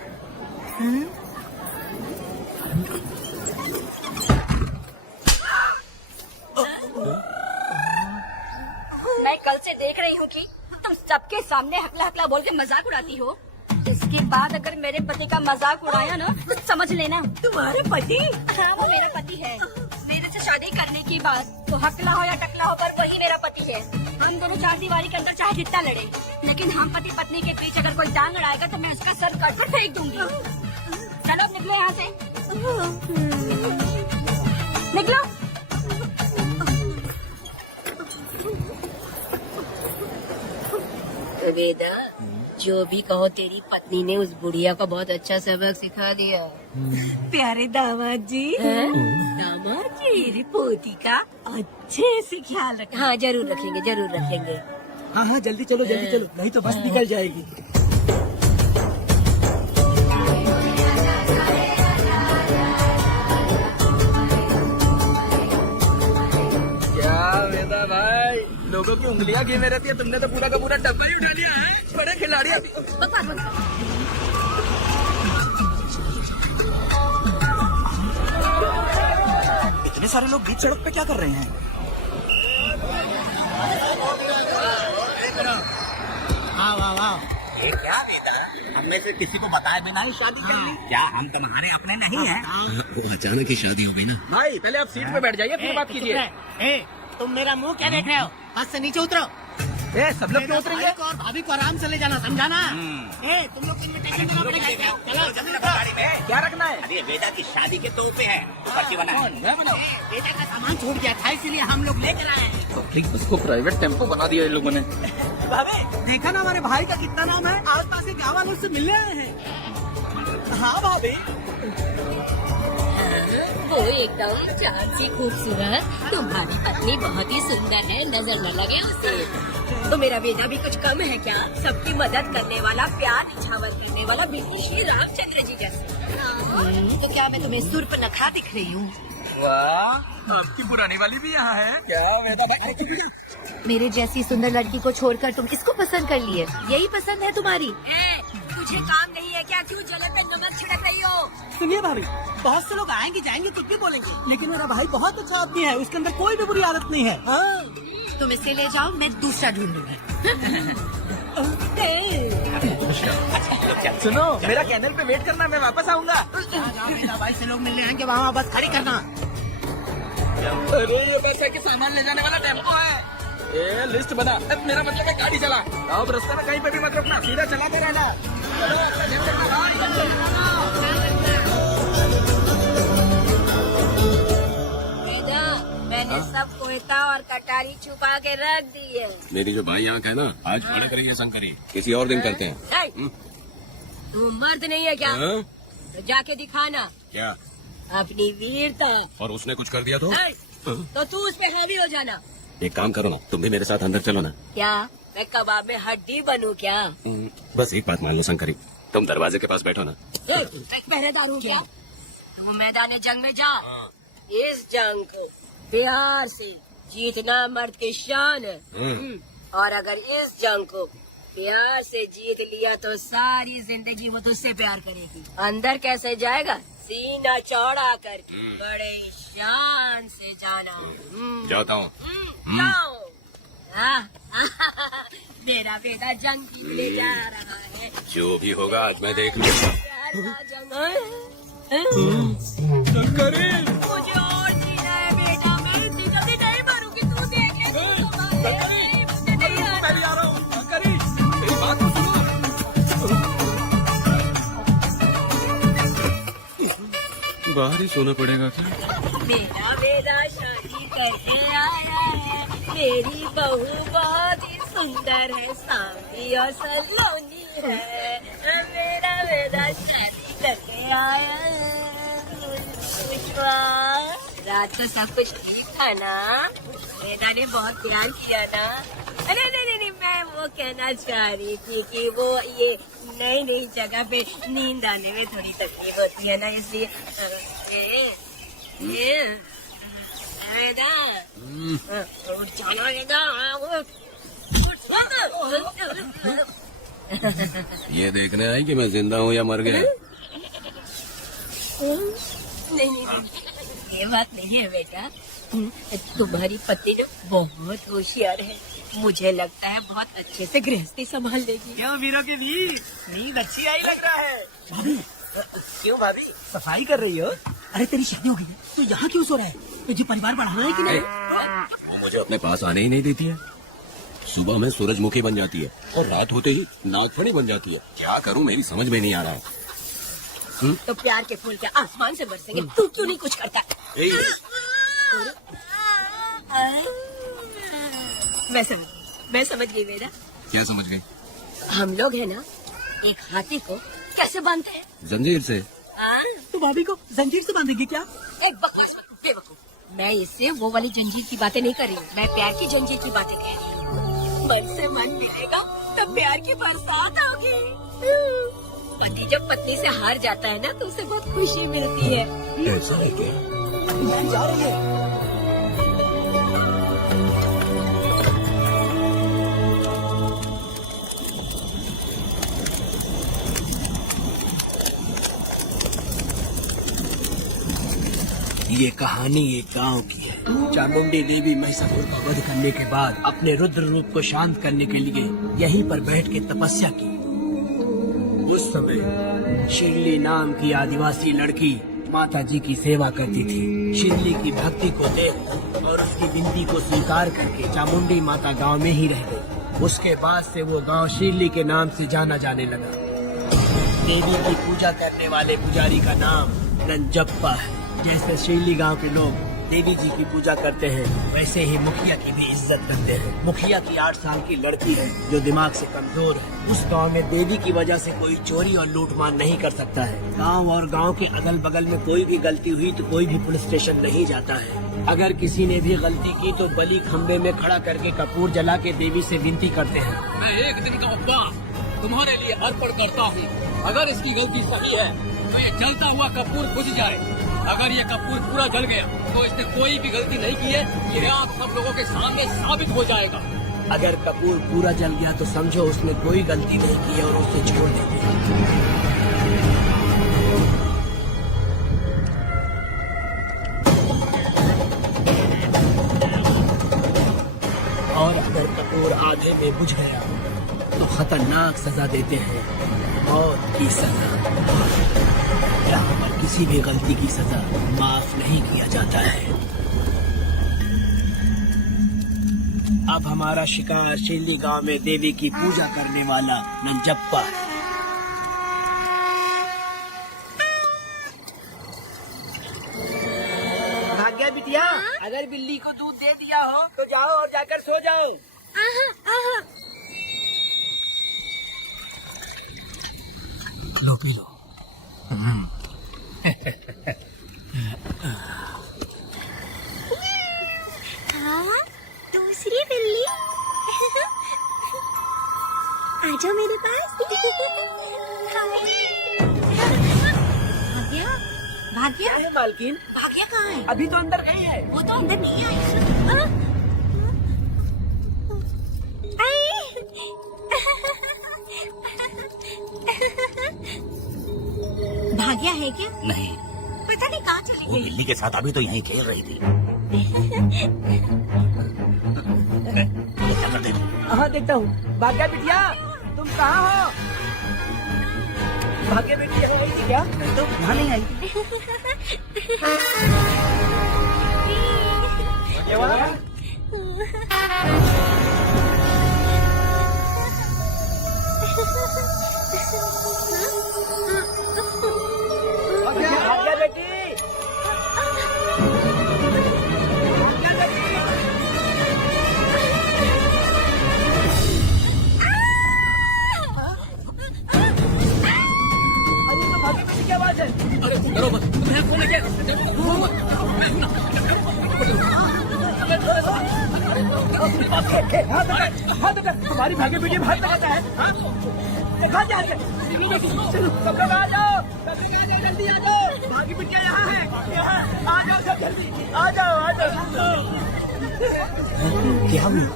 मैं कल से देख रही हूँ कि तुम सबके सामने हकला हकला बोल के मजाक उड़ाती हो। इसके बाद अगर मेरे पति का मजाक उड़ाया ना तो समझ लेना। तुम्हारे पति? हाँ, वो मेरा पति है। मेरे से शादी करने की बात तो हकला हो या टकला हो, पर वही मेरा पति है। हम दोनों चार दीवारी के अंदर चाहे जितना लड़े, लेकिन हम पति पत्नी के बीच अगर कोई टांग अड़ाएगा तो मैं उसका सर कट कर फेंक दूंगी। चलो अब निकलो यहाँ से, निकलो। वेदा, जो भी कहो तेरी पत्नी ने उस बुढ़िया को बहुत अच्छा सबक सिखा दिया। प्यारे दामाद जी, दामाद जी, पोती का अच्छे से ख्याल रखना। हाँ जरूर रखेंगे, जरूर रखेंगे। हाँ हाँ जल्दी चलो, नहीं तो बस निकल जाएगी। क्या वेदा भाई, लोगों की उंगलियां घी में रहती है, तुमने तो पूरा का पूरा डब्बा ही उठा लिया है। बड़े खिलाड़ी अभी। इतने सारे लोग बीच सड़क पे क्या कर रहे हैं? ये क्या बेटा, हम में से किसी को बताए बिना ही शादी कर ली? क्या हम तुम्हारे अपने नहीं हैं? वो अचानक ही शादी हो गई ना। भाई पहले आप सीट पे बैठ जाइए, फिर बात कीजिए। तुम मेरा मुंह क्या देख रहे हो? बस से नीचे उतरो। सब लोग क्यों उतरेंगे? और भाभी को आराम से ले जाना, समझाना? तुम लोग को इन्विटेशन देना पड़ेगा। चलो जल्दी गाड़ी में क्या रखना है? अरे वेदा की शादी के तोहफे हैं, तो पर्ची बना है। बेटा का सामान छूट गया था, इसीलिए हम लोग लेकर आए हैं। पब्लिक बस को प्राइवेट टेम्पो बना दिया इन लोगों ने। भाभी देखा ना हमारे भाई का कितना नाम है, आस पास के गाँव वालों से मिलने आए हैं। हाँ भाभी, वो एकदम चाँद सी खूबसूरत, तुम्हारी पत्नी बहुत ही सुंदर है, नजर न लगे उसे। तो मेरा बेटा भी कुछ कम है क्या? सबकी मदद करने वाला, प्यार निछावर करने वाला, बिल्कुल श्री रामचंद्र जी जैसे। तो क्या मैं तुम्हें सुर पर नखरा दिख रही हूँ? वाह, आपकी पुरानी वाली भी यहाँ है क्या वेदा भाई? मेरे जैसी सुंदर लड़की को छोड़कर तुम किसको पसंद कर लिए? यही पसंद है तुम्हारी? तुझे काम नहीं है क्या? क्यों जलन में नमक छिड़क रही हो? सुनिए भाभी, बहुत से लोग आएंगे जाएंगे कुछ भी बोलेंगे, लेकिन मेरा भाई बहुत अच्छा आदमी है, उसके अंदर कोई भी बुरी आदत नहीं है। हाँ। तुम इसे ले जाओ, मैं दूसरा ढूंढूंगी। सुनो, मेरा कैनल पे वेट करना, मैं वापस आऊंगा। मेरा भाई से लोग मिलने आएंगे, वहाँ बस खड़ी करना। अरे ये बस है कि सामान ले जाने वाला टेम्पो है। ये लिस्ट बना, अब मेरा मतलब है गाड़ी चला। अब रास्ते में कहीं पे भी मत रुकना, सीधा चलाते रहना। वेदा, मैंने सब कोयता और कटारी छुपा के रख दी है। मेरी जो भाई आंख है ना, आज खाना करेंगे शंकरी, किसी और दिन करते हैं। तू मर्द नहीं है क्या? हाँ? तो जाके दिखाना क्या? अपनी वीरता। और उसने कुछ कर दिया तो? तो तू उस पे हावी हो जाना। एक काम करो ना, तुम भी मेरे साथ अंदर चलो ना। क्या मैं कबाब में हड्डी बनूं क्या? बस एक बात मान लो शंकरी, तुम दरवाजे के पास बैठो ना। एक पहरेदार हूँ क्या? तुम मैदान जंग में जाओ, इस जंग को प्यार से जीतना मर्द की शान है। और अगर इस जंग को प्यार से जीत लिया तो सारी जिंदगी वो तुझसे प्यार करेगी। अंदर कैसे जाएगा? सीना चौड़ा करके बड़े शान से जाना। जाता हूँ। जाओ। मेरा बेटा जंग के लिए जा रहा है। जो भी होगा आज मैं देख लूंगा। मुझे और जीना है बेटा, मैं इतनी जल्दी नहीं मरूंगी, तू देखेगी। बाहर ही सोना पड़ेगा क्या? मेरा बेटा शादी करके आया है, मेरी बहू बहुत ही सुंदर है, सांवली और सलोनी है। मेरा बेटा शादी करके आया है। रात को सब कुछ ठीक था ना? बेटा ने बहुत प्यार किया ना? अरे नहीं, मैं वो कहना चाह रही थी कि वो ये नई जगह पे नींद आने में थोड़ी तकलीफ होती है ना, इसलिए वेदा चलो वेदा ये देखने आई कि मैं जिंदा हूँ या मर गया। नहीं, ये बात नहीं है बेटा। तुम्हारी पत्नी ना बहुत होशियार है, मुझे लगता है बहुत अच्छे से गृहस्थी संभाल लेगी। क्यों वीरों के वीर, नींद अच्छी आई लग रहा है। भाभी, क्यों भाभी सफाई कर रही हो? अरे तेरी शादी हो गई है तो यहाँ क्यों सो रहा है? तुझे परिवार बढ़ाना है कि नहीं? वो मुझे अपने पास आने ही नहीं देती है। सुबह में सूरजमुखी बन जाती है और रात होते ही नागफनी बन जाती है। क्या करूँ मेरी समझ में नहीं आ रहा। तो प्यार के फूल क्या आसमान से बरसेंगे? तू क्यों नहीं कुछ करता? मैं समझ गई बेटा। क्या समझ गई? हम लोग है ना एक हाथी को कैसे बांधते हैं? जंजीर से। तो भाभी को जंजीर से बांधेगी क्या? एक बकवास मत, बेवकूफ। मैं इससे वो वाली जंजीर की बातें नहीं कर रही हूँ, मैं प्यार की जंजीर की बातें कह रही हूँ। मन से मन मिलेगा तब प्यार की बरसात होगी। पति जब पत्नी से हार जाता है ना तो उसे बहुत खुशी मिलती है। ऐसा है क्या? बहन जा रही है। ये कहानी एक गांव की है। चामुंडी देवी महिषासुर का वध करने के बाद अपने रुद्र रूप को शांत करने के लिए यहीं पर बैठ के तपस्या की। उस समय शिरली नाम की आदिवासी लड़की माता जी की सेवा करती थी। शिरली की भक्ति को देख और उसकी विनती को स्वीकार करके चामुंडी माता गांव में ही रह गई। उसके बाद से वो गांव शिरली के नाम से जाना जाने लगा। देवी की पूजा करने वाले पुजारी का नाम नंजप्पा है। जैसे शिरली गांव के लोग देवी जी की पूजा करते हैं, वैसे ही मुखिया की भी इज्जत करते हैं। मुखिया की 8 साल की लड़की है जो दिमाग से कमजोर है। उस गांव में देवी की वजह से कोई चोरी और लूटमार नहीं कर सकता है। गांव और गांव के अगल बगल में कोई भी गलती हुई तो कोई भी पुलिस स्टेशन नहीं जाता है। अगर किसी ने भी गलती की तो बलि खम्बे में खड़ा करके कपूर जला के देवी से विनती करते हैं। मैं एक दिन का उपवास तुम्हारे लिए अर्पण करता हूँ। अगर इसकी गलती सही है तो ये जलता हुआ कपूर बुझ जाए। अगर ये कपूर पूरा जल गया तो इसने कोई भी गलती नहीं की है, ये आप सब लोगों के सामने साबित हो जाएगा। अगर कपूर पूरा जल गया तो समझो उसने कोई गलती नहीं की है और उसे छोड़ देते। और अगर कपूर आधे में बुझ गया तो खतरनाक सजा देते हैं, मौत की सजा। यहाँ पर किसी भी गलती की सजा माफ नहीं किया जाता है। अब हमारा शिकार शिरली गांव में देवी की पूजा करने वाला नंजप्पा है। भाग्या बिटिया, अगर बिल्ली को दूध दे दिया हो तो जाओ और जाकर सो जाओ। लो पी लो। हाँ, दूसरी बिल्ली आजा मेरे पास। भाग्या, भाग्या, मालकिन भाग्या कहाँ है? अभी तो अंदर गई है। वो तो अंदर नहीं आई। भाग्या है क्या? नहीं, पता नहीं कहाँ चली वो गई। बिल्ली के साथ अभी तो यहीं खेल रही थी। क्या करते हो? हाँ देखता हूँ। भाग्या बिटिया, तुम कहाँ हो? भाग्या बेटी यहाँ आई थी क्या? तो वहाँ नहीं आई। ये वाला? भाग्या बेटी, की आवाज है। अरे डरो मत, तुम्हें फोन है क्या? डरो मत। हमारी भाग्य बेटी हाथ लगाता है। कहाँ जा रहे? चलो सब लोग आ जाओ, जल्दी आ जाओ। भाग्य बेटिया यहाँ है, आ जाओ सब जल्दी, आ जाओ आ जाओ। क्या हुआ?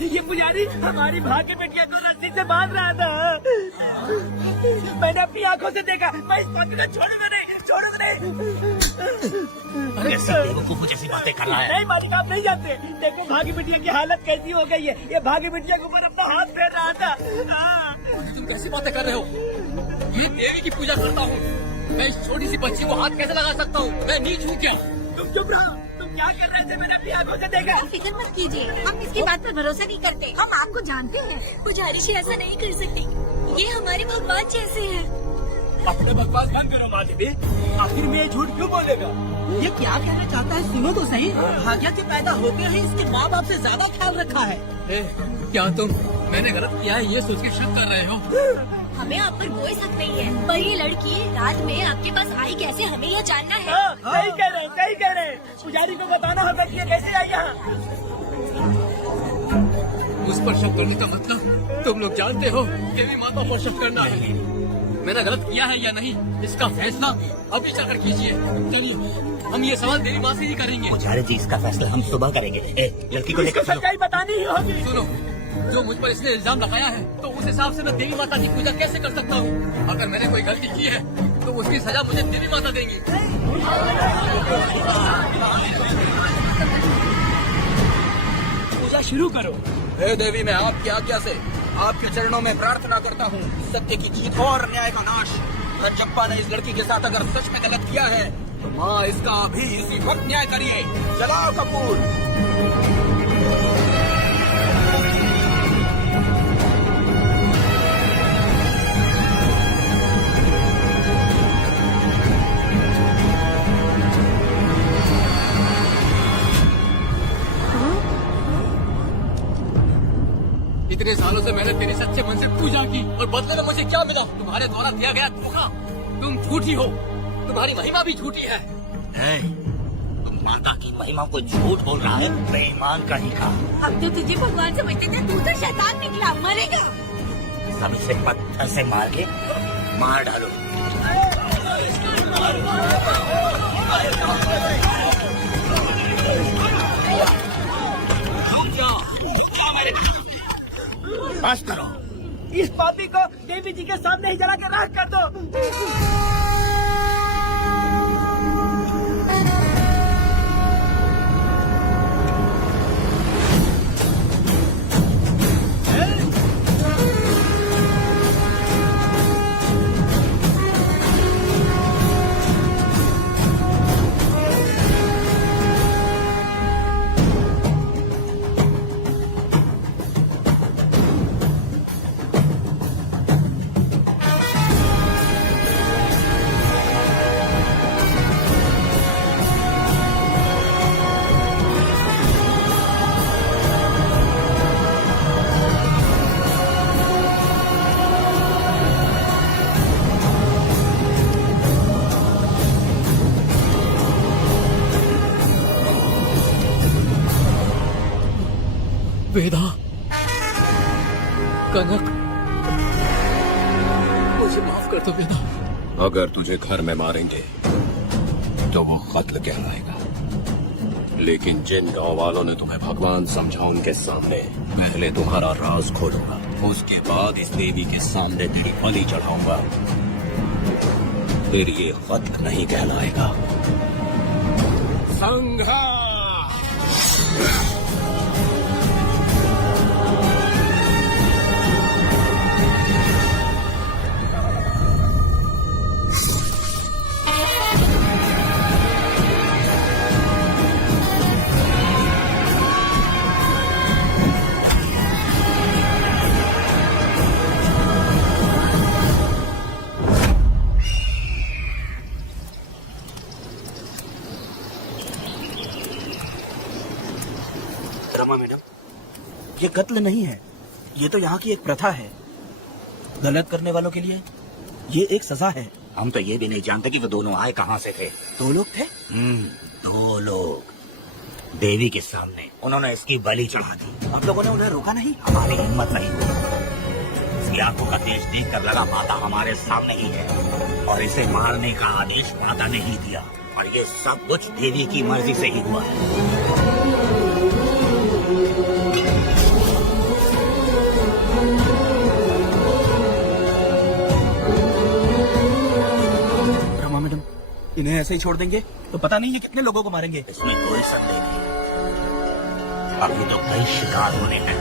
ये पुजारी हमारी भाग्य बेटिया को रस्सी से बांध रहा था। मैंने अपनी आंखों से देखा। मैं इस बात को छोड़ूंगा नहीं। कैसी बेवकूफों जैसी बातें कर रहा है। नहीं मालिक, आप नहीं जानते। देखो भाग्य बिटिया की हालत कैसी हो गई है। ये भाग्य बिटिया के ऊपर अपना हाथ फेर रहा था। तुम कैसी बातें कर रहे हो? ये देवी की पूजा करता हूँ। मैं इस छोटी सी बच्ची को हाथ कैसे लगा सकता हूँ? मैं नीच हूँ क्या? तुम चुप रहो। तुम क्या कर रहे थे? मैंने अपनी आंखों से देखा। फिक्र मत कीजिए, हम इसकी बात पर भरोसा नहीं करते। हम आपको जानते हैं। पुजारी जी ऐसा नहीं कर सकती। ये हमारे भगवान जैसे हैं। अपने बकवास बंद करो माँ देवी। आखिर में ये झूठ क्यों बोलेगा? ये क्या कहना चाहता है सुनो तो सही। भाग्य के पैदा होते ही इसके माँ बाप से ज्यादा ख्याल रखा है। क्या तुम मैंने गलत किया है ये सोच के शक कर रहे हो? हमें आप पर कोई शक नहीं है, पर ये लड़की रात में आपके पास आई कैसे, हमें यह जानना है। सही कह रहे हैं, सही कह रहे हैं। पुजारी को बताना होगा कि ये कैसे आई यहाँ। उस पर शक करने का मतलब तुम लोग जानते हो देवी माता पर शक करना है। मैंने गलत किया है या नहीं इसका फैसला अभी चलकर कीजिए। चलिए हम ये सवाल देवी माँ से ही करेंगे। पुजारी जी इसका फैसला हम सुबह करेंगे। लड़की को लेकर चलो। सच्चाई बतानी ही होगी। सुनो, जो मुझ पर इसने इल्जाम लगाया है तो उस हिसाब से मैं देवी माता की पूजा कैसे कर सकता हूँ? अगर मैंने कोई गलती की है तो उसकी सजा मुझे देवी माता देंगी। पूजा शुरू करो। हे देवी, मैं आपकी आज्ञा से आपके चरणों में प्रार्थना करता हूँ। सत्य की जीत और न्याय का नाश। रंजप्पा ने इस लड़की के साथ अगर सच में गलत किया है तो माँ इसका अभी इसी वक्त न्याय करिए। चलाओ कपूर। इतने सालों से मैंने तेरी सच्चे मन से पूजा की और बदले में मुझे क्या मिला? तुम्हारे द्वारा दिया गया धोखा। तुम झूठी हो, तुम्हारी महिमा भी झूठी है। तुम माता की महिमा को झूठ बोल रहा है, बेईमान कहीं का। अब तो तुझे भगवान समझते थे, तू तो शैतान निकला, मरेगा। सब इसे पत्थर से मार के मार डालो। बस करो। इस पापी को देवी जी के सामने ही जला के राख कर दो। वेदा, कनक, मुझे माफ कर दो वेदा। अगर तुझे घर में मारेंगे तो वो कत्ल कहलाएगा, लेकिन जिन गांव वालों ने तुम्हें भगवान समझा उनके सामने पहले तुम्हारा राज खोलूंगा, उसके बाद इस देवी के सामने तेरी बलि चढ़ाऊंगा। फिर ये कत्ल नहीं कहलाएगा। संघा रमा मैडम, ये कत्ल नहीं है, ये तो यहाँ की एक प्रथा है। गलत करने वालों के लिए ये एक सजा है। हम तो ये भी नहीं जानते कि वो दोनों आए कहाँ से थे। 2 लोग थे। 2 लोग देवी के सामने उन्होंने इसकी बलि चढ़ा दी। आप लोगों ने उन्हें रोका नहीं? हमारी हिम्मत नहीं हुई। इसकी आंखों का तेज देख कर लगा माता हमारे सामने ही है, और इसे मारने का आदेश माता ने ही दिया, और ये सब कुछ देवी की मर्जी से ही हुआ है। इन्हें ऐसे ही छोड़ देंगे तो पता नहीं ये कितने लोगों को मारेंगे। इसमें कोई संदेह नहीं, अभी तो कई शिकार होने हैं।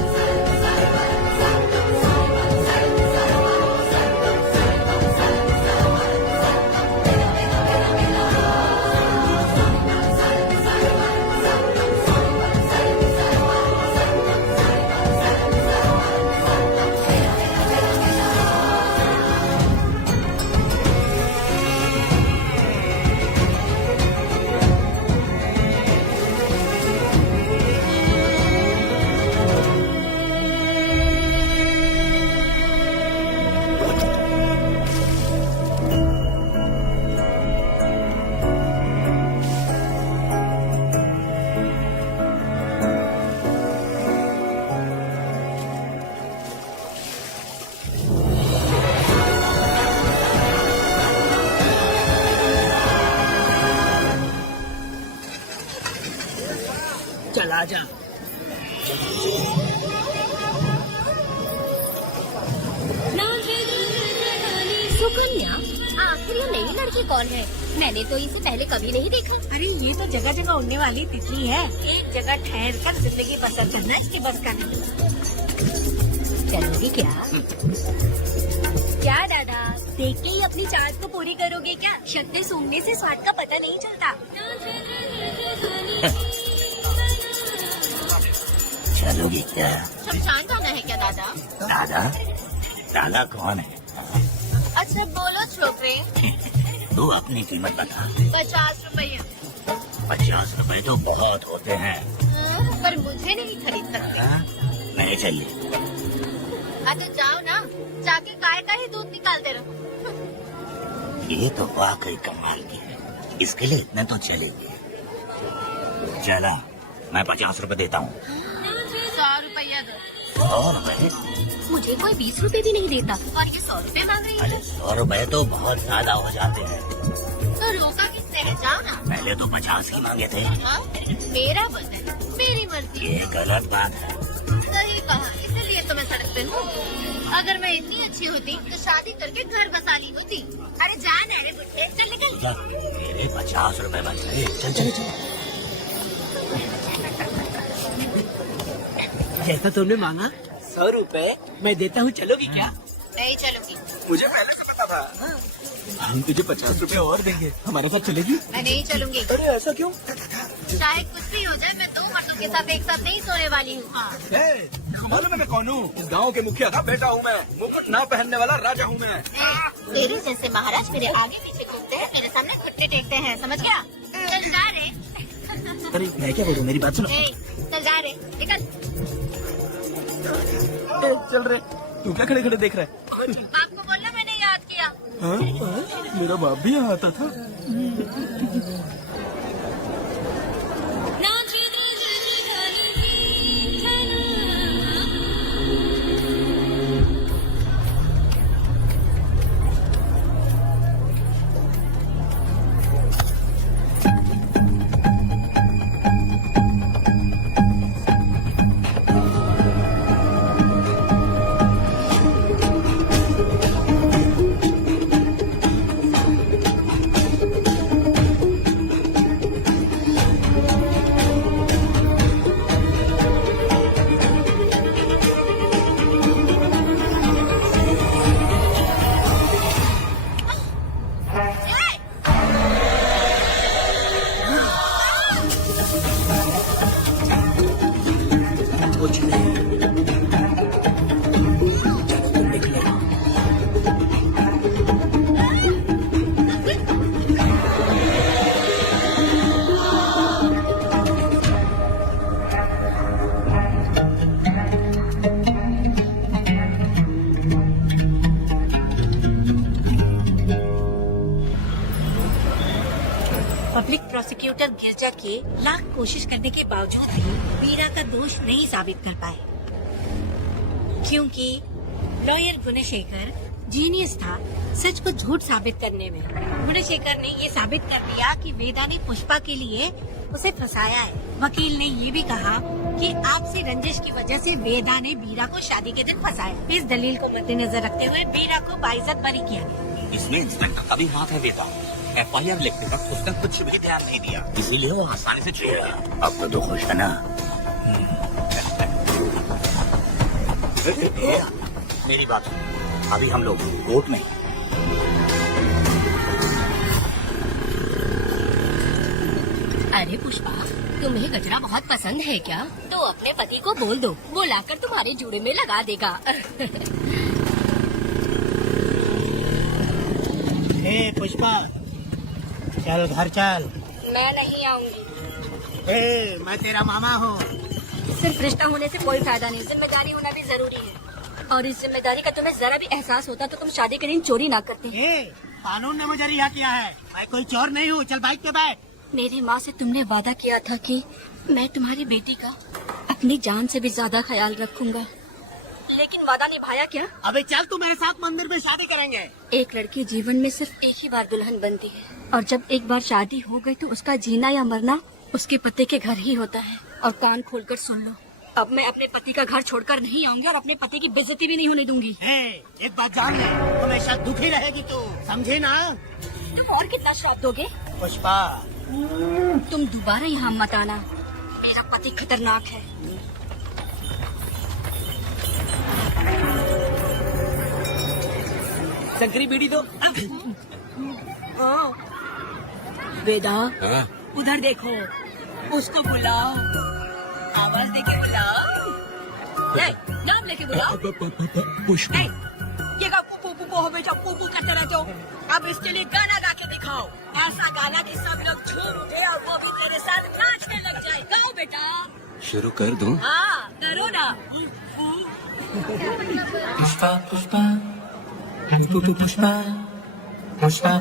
चला जा। सुकन्या, आखिर ये नई लड़की कौन है? मैंने तो इसे पहले कभी नहीं देखा। अरे ये तो जगह जगह उड़ने वाली तितली है। एक जगह ठहर कर जिंदगी बसर करना इसकी बस का नहीं। चलोगी क्या? क्या दादा, देख के ही अपनी चाहत को पूरी करोगे क्या? शक्ति सूंघने से स्वाद का पता नहीं चलता। चलोगी क्या? शमशान जाना है क्या दादा? दादा? दादा कौन है? अच्छा बोलो छोकरे। तू अपनी कीमत बता। 50 रुपया। 50 रुपए तो बहुत होते हैं। पर मुझे नहीं खरीद सकते। नहीं चाहिए। अच्छा जाओ ना, जाके गाय का ही दूध निकालते रहो। ये तो वाकई कमाल की है, इसके लिए इतने तो चलेंगे। चला, मैं 50 रुपए देता हूँ। 100 रुपया दो। 100 रुपए? मुझे कोई 20 रुपए भी नहीं देता और ये 100 रुपए मांग रही है। अरे 100 रुपए तो बहुत ज्यादा हो जाते हैं। तो रोका किससे है? जाओ ना। पहले तो 50 की मांगे थे। हाँ? मेरा बदन, मेरी मर्जी। ये गलत बात है। सही कहा, इसलिए तो मैं सड़क पे हूँ। अगर मैं इतनी अच्छी होती तो शादी करके घर बसा ली होती। अरे जान है रे बुढ़े, चल निकल। जा, मेरे 50 रुपए बच गए। चल चल चल। जैसा तुमने मांगा 100 रुपए मैं देता हूँ, चलोगी क्या? नहीं चलूंगी। मुझे पहले से पता था। हम तुझे 50 रुपए और देंगे, हमारे साथ चलेगी? मैं नहीं चलूंगी। अरे ऐसा क्यों? चाहे कुछ भी हो जाए, मैं 2 मर्दों के साथ एक साथ नहीं सोने वाली हूँ। हाँ। मालूम है मैं कौन हूँ? इस गांव के मुखिया का बेटा हूँ मैं। मुकुट ना पहनने वाला राजा हूँ मैं। तेरे जैसे महाराज मेरे आगे पीछे घूमते हैं, मेरे सामने घुटने टेकते हैं, समझ गया? चल जा रे। अरे मैं क्या बोलूँ, मेरी बात सुनो। चल जा रे, निकल। चल रहे, तू क्या खड़े खड़े देख रहा है? आपको बोलना मैंने याद किया। हाँ? मेरा बाप भी यहाँ आता था। पब्लिक प्रोसिक्यूटर गिरजा के लाख कोशिश करने के बावजूद भी मीरा का दोष नहीं साबित कर पाए, क्योंकि लॉयर गुणशेखर जीनियस था सच को झूठ साबित करने में। गुणशेखर ने ये साबित कर दिया कि वेदा ने पुष्पा के लिए उसे फंसाया है। वकील ने ये भी कहा कि आपसी रंजिश की वजह से वेदा ने बीरा को शादी के दिन फंसाया। इस दलील को मद्देनजर रखते हुए बीरा को बाइज्जत बरी किया गया। इसमें इंस्पेक्टर का भी हाथ है बेटा। FIR लिखते वक्त उसने कुछ भी ध्यान नहीं दिया, इसीलिए वो आसानी से छूट गया। अब तो खुश है ना? मेरी बात सुन, अभी हम लोग कोर्ट में। अरे पुष्पा, तुम्हें गजरा बहुत पसंद है क्या? तो अपने पति को बोल दो, वो लाकर तुम्हारे जूड़े में लगा देगा। हे पुष्पा, चल घर चल। मैं नहीं आऊंगी। ए, मैं तेरा मामा हूँ। सिर्फ रिश्ता होने से कोई फायदा नहीं, जिम्मेदारी होना भी जरूरी है। और इस जिम्मेदारी का तुम्हें जरा भी एहसास होता तो तुम शादी के दिन चोरी ना करते। ए, कानून ने मुझे रिहा किया है, मैं कोई चोर नहीं हूँ। चल बाइक पे बैठ। मेरी माँ से तुमने वादा किया था कि मैं तुम्हारी बेटी का अपनी जान से भी ज्यादा ख्याल रखूंगा, लेकिन वादा निभाया क्या? अबे चल, तू मेरे साथ मंदिर में शादी करेंगे। एक लड़की जीवन में सिर्फ एक ही बार दुल्हन बनती है, और जब एक बार शादी हो गई तो उसका जीना या मरना उसके पति के घर ही होता है। और कान खोलकर सुन लो, अब मैं अपने पति का घर छोड़कर नहीं आऊंगी और अपने पति की बेइज्जती भी नहीं होने दूंगी। एक बात जान ले, हमेशा दुखी रहेगी तू, समझे ना? तुम और कितना श्राप दोगे? पुष्पा, तुम दोबारा यहाँ मत आना, मेरा पति खतरनाक है। शंकरी बीड़ी दो। वेदा, हाँ? उधर देखो, उसको बुलाओ, आवाज देके बुलाओ। ए, नाम लेके बुलाओ। पुष्पा, ए, ये का पुपू पुपू हो बेटा, पुपू करते रहते हो। अब इसके लिए गाना गा के दिखाओ, ऐसा गाना कि सब लोग झूम उठे और वो भी तेरे साथ नाचने लग जाए। गाओ बेटा। शुरू कर दूं? हाँ, करो ना। पुष्पा पुष्पा पुष्पा पुष्पा।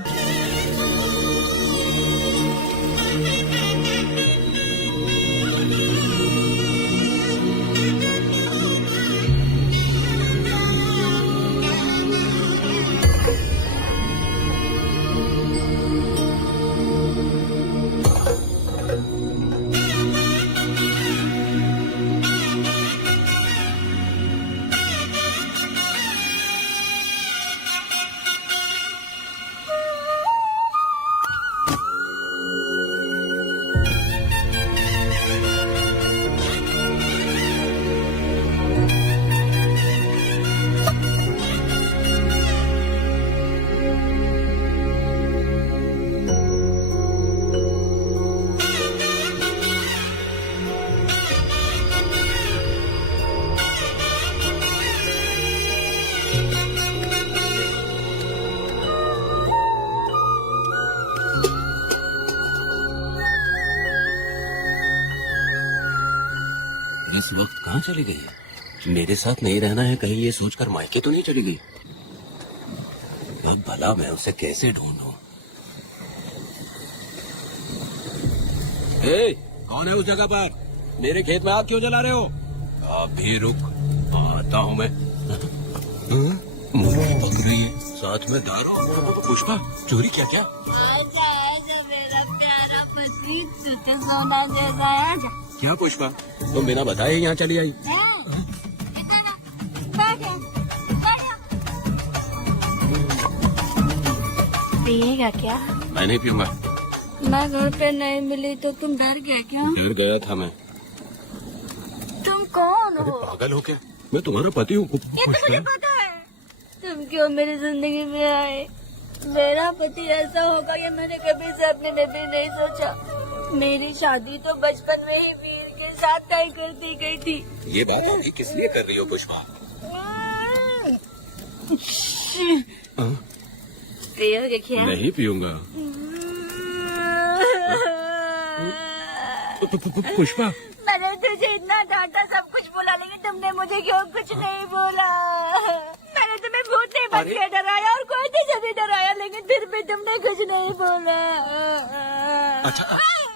इस वक्त कहाँ चली गई? मेरे साथ नहीं रहना है कहीं ये सोचकर मायके तो नहीं चली गई? अब भला मैं उसे कैसे ढूंढूं? कौन है उस जगह पर? मेरे खेत में आग क्यों जला रहे हो? आप भी रुक, आता हूँ मैं। मुर्गी पक रही है, साथ में दारू। पुष्पा, चोरी क्या? क्या आजा आजा मेरा प्यारा पति, तुझे सोना जैसा आजा। क्या पुष्पा, तुम बिना बताए यहाँ चली आई? पिएगा क्या? मैं नहीं पीऊंगा। मैं घर पे नहीं मिली तो तुम डर गए क्या? डर गया था मैं। तुम कौन अरे हो? पागल हो क्या? मैं तुम्हारा पति हूँ। ये तो मुझे पता है। तुम क्यों मेरी जिंदगी में आए? मेरा पति ऐसा होगा ये मैंने कभी सपने में भी नहीं सोचा। मेरी शादी तो बचपन में ही वीर के साथ तय कर दी गई थी। ये बात अभी किस लिए कर रही हो पुष्पा? पियोगे क्या? नहीं पीऊंगा। पुष्पा, मैंने तुझे इतना डांटा, सब कुछ बोला, लेकिन तुमने मुझे क्यों कुछ नहीं बोला? मैंने तुम्हें भूत नहीं बन के डराया और कोई तुझे भी डराया, लेकिन फिर भी तुमने कुछ नहीं बोला। अच्छा,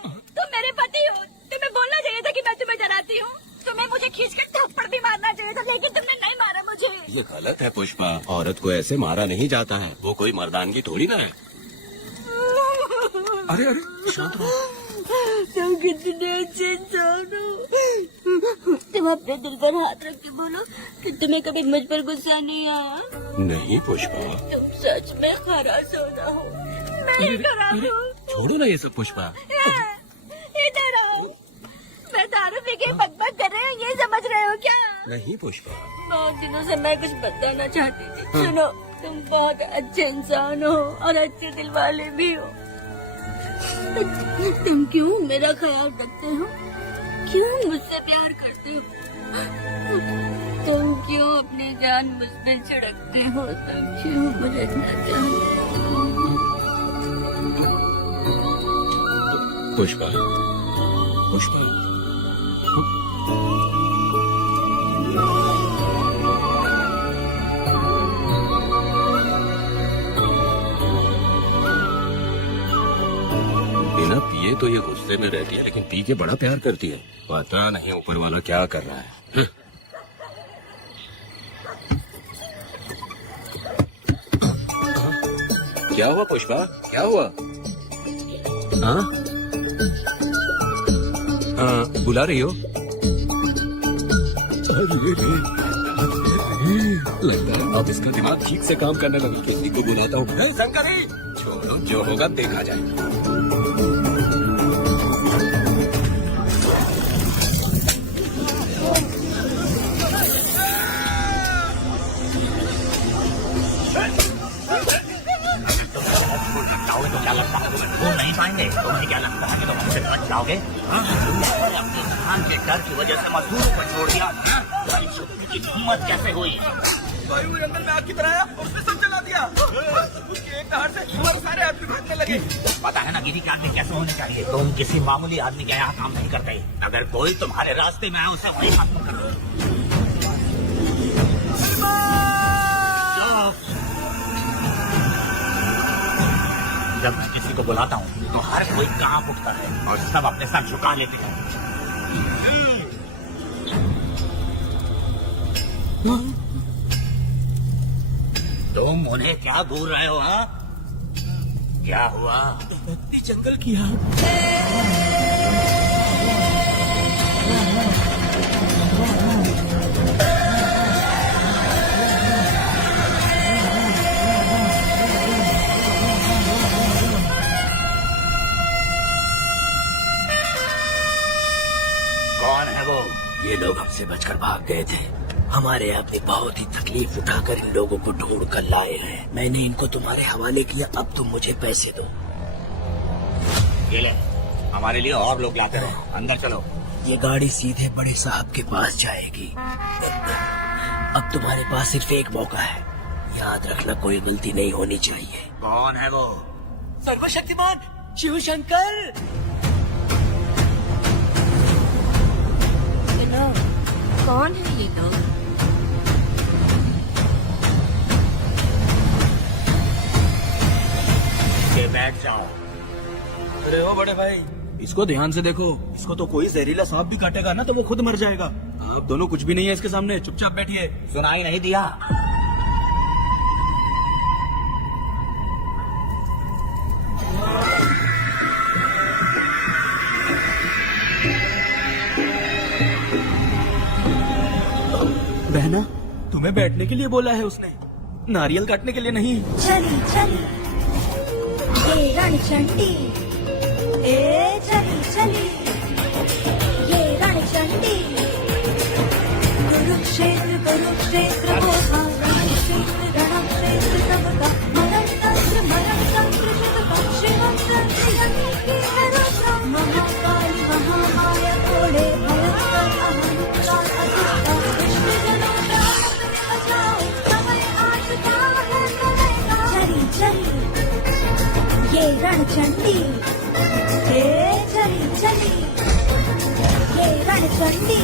तुम मेरे पति हो, तुम्हें बोलना चाहिए था कि मैं तुम्हें डराती हूँ। तुम्हें मुझे खींचकर थप्पड़ भी मारना चाहिए था, लेकिन तुमने नहीं मारा मुझे। ये गलत है पुष्पा, औरत को ऐसे मारा नहीं जाता है, वो कोई मर्दानगी थोड़ी ना है। अरे अरे शांत रहो। तुम कितने अच्छे इंसान हो। तुम अपने दिल पर हाथ रख के बोलो कि तुम्हें कभी मुझ पर गुस्सा नहीं आया। नहीं पुष्पा, तुम सच में खरा सोना हो। मैं खराब हूँ। छोड़ो ना ये सब पुष्पा। इधर आओ। मैं दारू पी के बकबक कर रहे हैं, ये समझ रहे हो क्या? नहीं पुष्पा। बहुत दिनों से मैं कुछ बताना चाहती थी। सुनो, तुम बहुत अच्छे इंसान हो और अच्छे दिल वाले भी हो। तुम क्यों मेरा ख्याल रखते हो? क्यों मुझसे प्यार करते हो? तुम क्यों अपनी जान मुझ पे छिड़कते हो? तुम क्यों मुझे इतना चाहते हो? पुष्पा, पुष्पा, बिना पिए तो ये गुस्से में रहती है, लेकिन पी के बड़ा प्यार करती है। पता नहीं ऊपर वाला क्या कर रहा है। क्या हुआ पुष्पा, क्या हुआ? हाँ? बुला रही हो? लगता है अब इसका दिमाग ठीक से काम करने लगा। किसी को बुलाता हूँ। शंकरी, छोड़ो, जो होगा देखा जाएगा। तो क्या लगता है वो नहीं पाएंगे? तुम्हें क्या लगता है कि तुम हमसे बच जाओगे? तुमने अपने धान के डर की वजह से मजदूरों को छोड़ दिया। भाई छुट्टी की हिम्मत कैसे हुई? कोई वो जंगल में आग की तरह आया और उसने सब जला दिया। उसके एक दहाड़ से हमारे सारे आदमी भागने लगे। पता है ना गिरी के आदमी कैसे होने चाहिए? तुम किसी मामूली आदमी के यहाँ काम नहीं करते। अगर कोई तुम्हारे रास्ते में आए उसे वही खत्म कर दो। जब मैं किसी को बुलाता हूँ तो हर कोई कांप उठता है और सब अपने सर झुका लेते हैं। तुम उन्हें क्या घूर रहे हो? हाँ, क्या हुआ? जंगल की आग। कौन है वो? ये लोग हमसे बचकर भाग गए थे। हमारे अपनी बहुत ही तकलीफ उठाकर इन लोगों को ढूंढ कर लाए हैं। मैंने इनको तुम्हारे हवाले किया, अब तुम मुझे पैसे दो। ये ले, हमारे लिए और लोग लाते रहो। अंदर चलो। ये गाड़ी सीधे बड़े साहब के पास जाएगी। अब तुम्हारे पास सिर्फ एक मौका है, याद रखना कोई गलती नहीं होनी चाहिए। कौन है वो? सर्वशक्तिमान शिव शंकर। कौन है ये लोग? बैठ जाओ। अरे ओ बड़े भाई, इसको ध्यान से देखो। इसको तो कोई जहरीला सांप भी काटेगा ना तो वो खुद मर जाएगा। आप दोनों कुछ भी नहीं है इसके सामने, चुपचाप बैठिए। सुनाई नहीं दिया? बहना, तुम्हें बैठने के लिए बोला है उसने, नारियल काटने के लिए नहीं। चली चली ये रणचंडी, ए चली चली ये रणचंडी। कुरुक्षेत्र कुरुक्षेत्र वो था, रणक्षेत्र रणक्षेत्र सबका। मरणतंत्र मरणतंत्र शिवका, शिवम की है रक्षा। महाकाली महामाया घोड़े भयंकर अहंकार अधिष्ठा। विश्वजनों का अपने बचाओ, समय आशका है करेगा। चली चली ये रणचंडी, ये चली चली ये रणचंडी।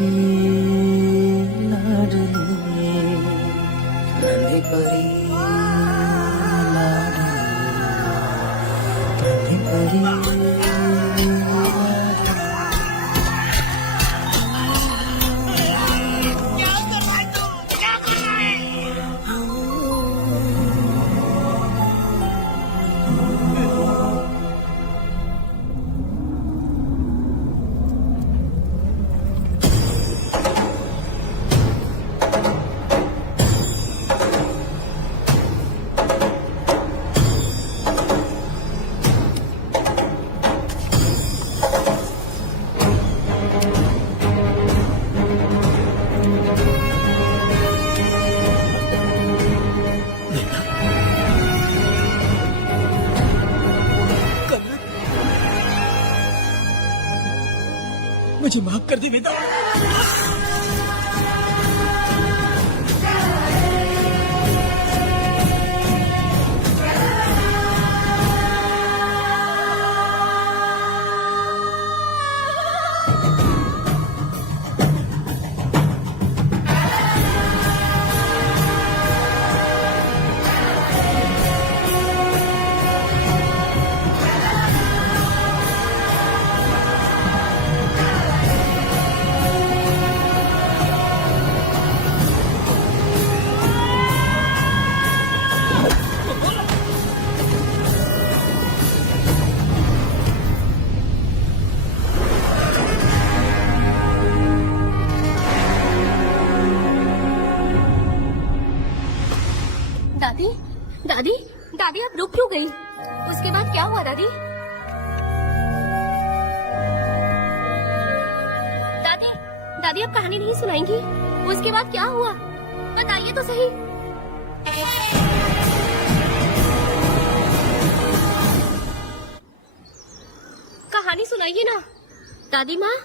की लाडली नन्ही परी लाडली नन्ही परी मुझे माफ कर दे वेदा। दादी दादी दादी आप रुक क्यों गई? उसके बाद क्या हुआ दादी? दादी दादी आप कहानी नहीं सुनाएंगी? उसके बाद क्या हुआ बताइए तो सही। कहानी सुनाइए ना दादी माँ।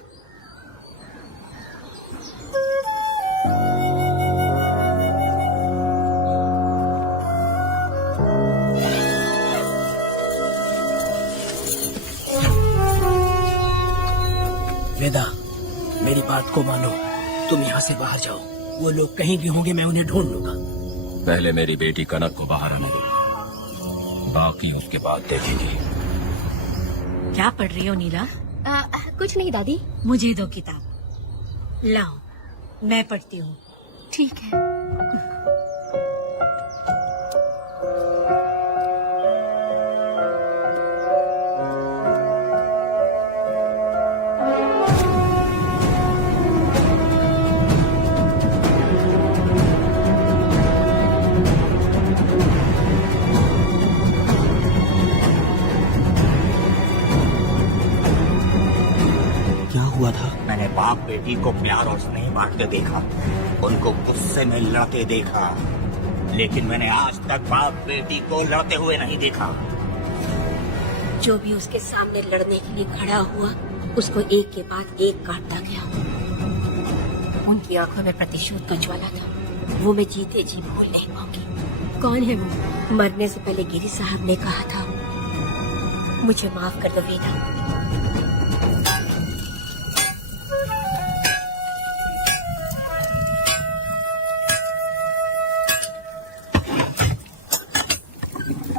वेदा, मेरी बात को मानो, तुम यहाँ से बाहर जाओ। वो लोग कहीं भी होंगे, मैं उन्हें ढूंढ लूंगा। पहले मेरी बेटी कनक को बाहर आने दो, बाकी उसके बाद देखेंगे। क्या पढ़ रही हो नीला? कुछ नहीं दादी। मुझे दो किताब लाओ, मैं पढ़ती हूँ। ठीक है। हुआ था? मैंने बाप बेटी को प्यार और स्नेह बांटते देखा, उनको गुस्से में लड़ते देखा, लेकिन मैंने आज तक बाप बेटी को लड़ते हुए नहीं देखा। जो भी उसके सामने लड़ने के लिए खड़ा हुआ, उसको एक के बाद एक काटता गया। उनकी आंखों में प्रतिशोध का ज्वाला था, वो मैं जीते जी भूल नहीं पाऊंगी। कौन है वो? मरने से पहले गिरी साहब ने कहा था, मुझे माफ कर दो वेदा।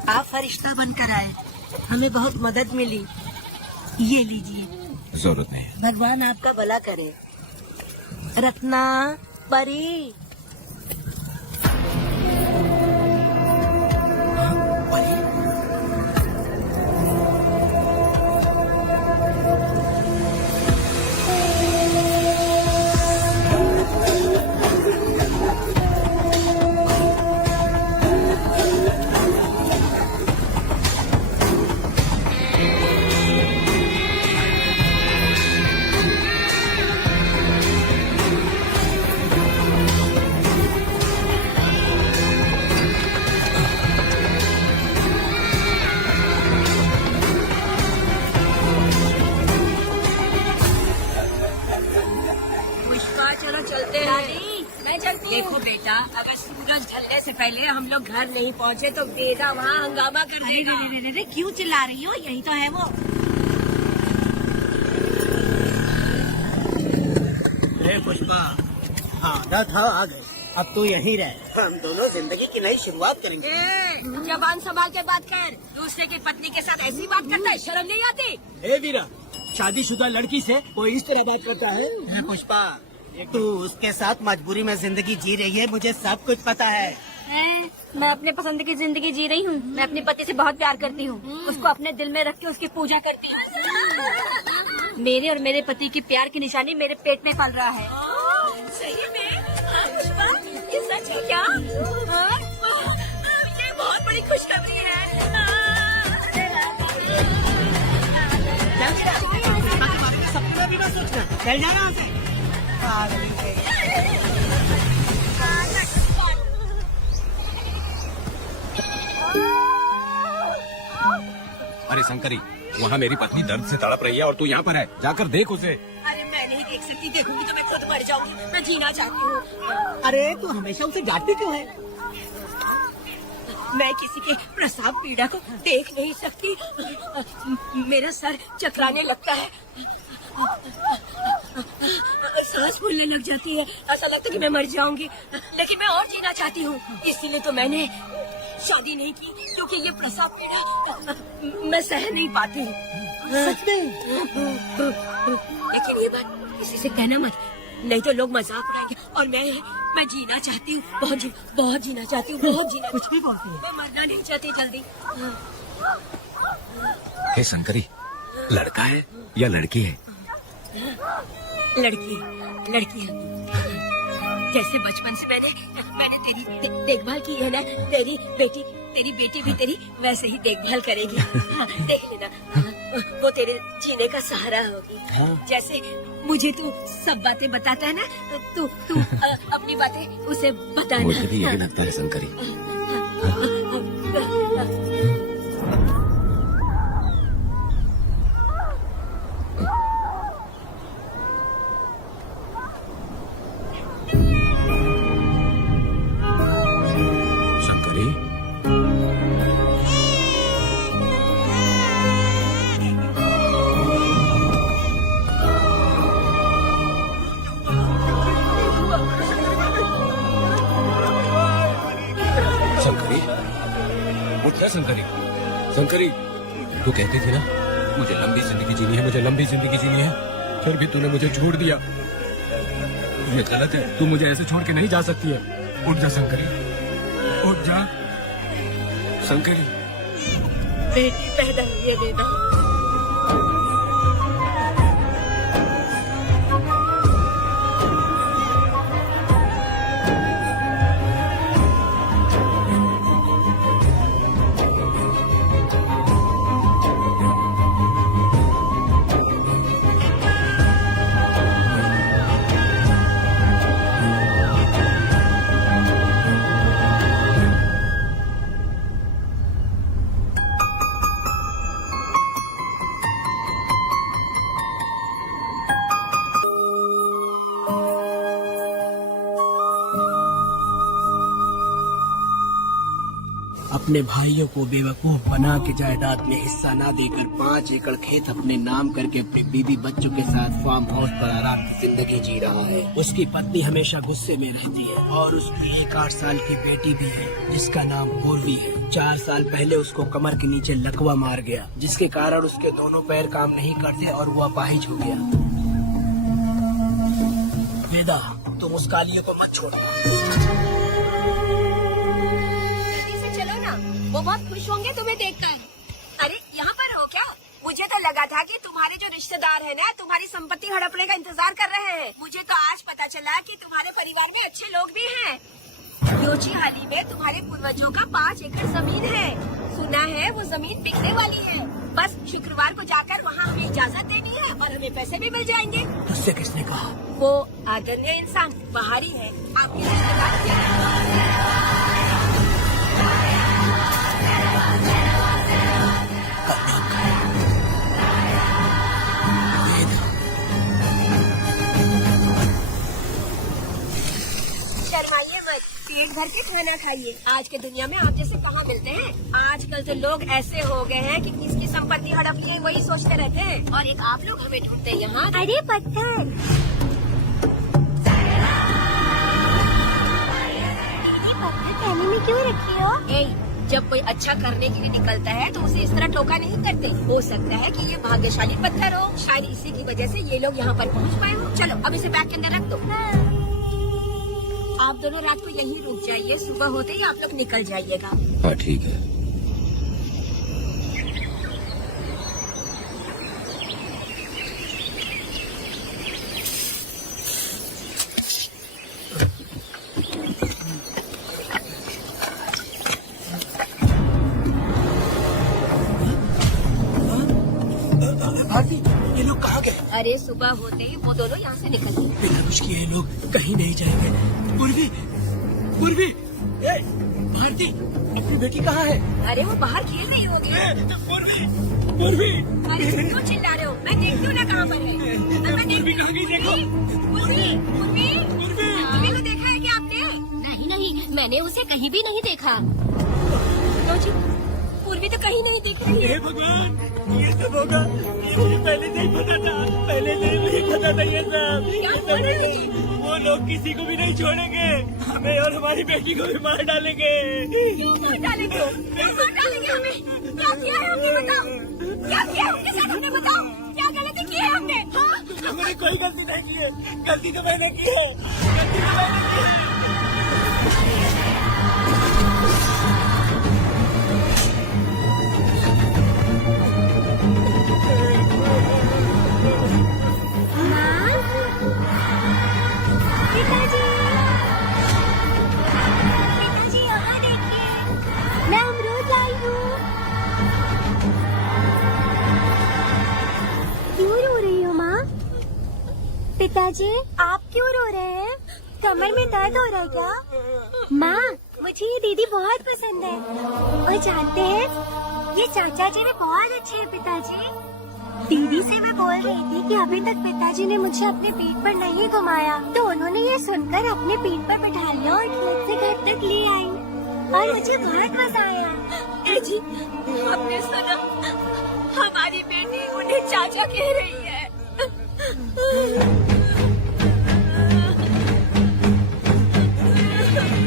आप फरिश्ता बनकर आए, हमें बहुत मदद मिली। ये लीजिए। जरूरत नहीं। भगवान आपका भला करे। रत्ना परी, देखो बेटा, अगर सूरज ढलने से पहले हम लोग घर नहीं पहुँचे तो बेटा वहाँ हंगामा कर देगा। अरे क्यों चिल्ला रही हो? यही तो है वो। अरे पुष्पा, हाँ था आ गए। अब तो यहीं रहे। हम दोनों जिंदगी की नई शुरुआत करेंगे। जबान संभाल के बात कर। दूसरे की पत्नी के साथ ऐसी बात करता है, शर्म नहीं आती? ए वीरा, शादीशुदा लड़की से कोई इस तरह बात करता है? पुष्पा, तू उसके साथ मजबूरी में जिंदगी जी रही है, मुझे सब कुछ पता है। मैं अपने पसंद की जिंदगी जी रही हूँ। मैं अपने पति से बहुत प्यार करती हूँ। उसको अपने दिल में रख के उसकी पूजा करती हूँ। मेरे और मेरे पति की प्यार की निशानी मेरे पेट में पल रहा है। सही में? हाँ, पुष्पा, ये सच है क्या? हाँ? ये बहुत बड़ी खुशखबरी है। सपना भी ना सोचना, चल जाना यहाँ से। अरे शंकरी, वहाँ मेरी पत्नी दर्द से तड़प रही है और तू यहाँ पर है। जाकर देख उसे। अरे मैं नहीं देख सकती, देखूंगी तो मैं खुद मर जाऊंगी। मैं जीना चाहती हूँ। अरे तू हमेशा उसे डांटती क्यों है? मैं किसी के प्रसाव पीड़ा को देख नहीं सकती। मेरा सर चकराने लगता है, सांस फूलने लग जाती है, ऐसा लगता है कि मैं मर जाऊंगी। लेकिन मैं और जीना चाहती हूँ, इसीलिए तो मैंने शादी नहीं की, क्योंकि ये प्रसाव पीड़ा मैं सह नहीं पाती हूँ। सच में? लेकिन ये बात किसी से कहना मत, नहीं तो लोग मजाक उड़ाएंगे। और मैं जीना चाहती हूँ, बहुत जीना चाहती हूँ, बहुत जीना। कुछ भी बोलती है। मैं मरना नहीं चाहती जल्दी। हे शंकरी, लड़का है या लड़की है? लड़की है। जैसे बचपन से मैंने तेरी देखभाल की है ना, तेरी बेटी भी तेरी वैसे ही देखभाल करेगी। देख लेना, वो तेरे जीने का सहारा होगी। जैसे मुझे तू सब बातें बताता है ना, तू अपनी बातें उसे बताना। मुझे भी यही लगता है शंकरी। शंकरी, तू कहती थी ना मुझे लंबी जिंदगी जीनी है, फिर भी तूने मुझे छोड़ दिया। ये गलत है, तू मुझे ऐसे छोड़ के नहीं जा सकती है। उठ जा शंकरी, उठ जा शंकरी। बेटी पैदा हुई है बेटा। अपने भाइयों को बेवकूफ बना के जायदाद में हिस्सा ना देकर 5 एकड़ खेत अपने नाम करके अपनी बीवी बच्चों के साथ फार्म हाउस पर आराम जिंदगी जी रहा है। उसकी पत्नी हमेशा गुस्से में रहती है और उसकी 8 साल की बेटी भी है जिसका नाम पूर्वी है। 4 साल पहले उसको कमर के नीचे लकवा मार गया, जिसके कारण उसके दोनों पैर काम नहीं करते और वो अपाहिज हो गया। वेदा, तुम उस कालियों को मत छोड़ना। वो बहुत खुश होंगे तुम्हें देखकर। अरे यहाँ पर हो क्या? मुझे तो लगा था कि तुम्हारे जो रिश्तेदार हैं ना, तुम्हारी संपत्ति हड़पने का इंतजार कर रहे हैं। मुझे तो आज पता चला कि तुम्हारे परिवार में अच्छे लोग भी हैं। योचीहाली में तुम्हारे पूर्वजों का 5 एकड़ जमीन है। सुना है वो जमीन बिकने वाली है। बस शुक्रवार को जाकर वहाँ हमें इजाजत देनी है और हमें पैसे भी मिल जाएंगे। उससे किसने कहा? वो आदरणीय इंसान बाहरी है, आपके रिश्तेदार। पेट भर के खाना खाइए। आज के दुनिया में आप जैसे कहाँ मिलते हैं। आजकल तो लोग ऐसे हो गए हैं कि किसकी संपत्ति हड़प लिए वही सोचते रहते हैं। और एक आप लोग हमें ढूंढते हैं यहाँ। अरे पत्थर, हो? जब कोई अच्छा करने के लिए निकलता है तो उसे इस तरह टोका नहीं करते। हो सकता है कि ये भाग्यशाली पत्थर हो, शायद इसी की वजह से ये लोग यहाँ पर पहुँच पाए हो। चलो अब इसे बैग के अंदर रख दो। आप दोनों रात को यहीं रुक जाइए, सुबह होते ही आप लोग निकल जाइएगा। हाँ ठीक है। भारती, ये लोग कहाँ गए? अरे सुबह होते ही वो दोनों यहाँ से निकल गए। बिना कुछ किए ये लोग कहीं नहीं जाएंगे। पूर्वी, पूर्वी, ए, भारती, अपनी बेटी कहाँ है? अरे वो बाहर खेल रही होगी। पूर्वी, पूर्वी, अरे क्यों चिल्ला रहे हो? मैं देखती हूँ ना कहाँ पर है। मैं देखती हूँ। पूर्वी, पूर्वी, पूर्वी को देखा है क्या आपने? नहीं नहीं, मैंने उसे कहीं भी नहीं देखा। तो जी, पूर्वी तो कहीं नहीं दिख रही। हे भगवान, ये सब होगा, ये मुझे पहले से ही पता था, पहले से ही मुझे पता था ये सब। क्या बोल रही है? वो लोग किसी को भी नहीं छोड़ेंगे, हमें और हमारी बेटी को भी मार डालेंगे। क्यों मार डालेंगे? क्यों मार डालेंगे हमें? क्या किया है हमने बताओ? क्या किया है उनके साथ हमने बताओ? क्या गलती की है हमने? हाँ? हमने कोई गलती नहीं की है, गलती तो मैंने की है, गलती तो मैंने की है। पिताजी, पिताजी यहाँ देखिए, मैं अमरूद लाई हूँ। क्यों रो रही हो माँ? पिताजी, आप क्यों रो रहे हैं? कमर में दर्द हो रहा है क्या? माँ, मुझे ये दीदी बहुत पसंद है। और जानते हैं, ये चाचा जी भी बहुत अच्छे हैं पिताजी। दीदी से मैं बोल रही थी कि अभी तक पिताजी ने मुझे अपने पीठ पर नहीं घुमाया, तो उन्होंने ये सुनकर अपने पीठ पर बैठा लिया और खेत से घर तक ले आई और मुझे बहुत मजा आया। जी, हमने सुना हमारी बेटी उन्हें चाचा कह रही है।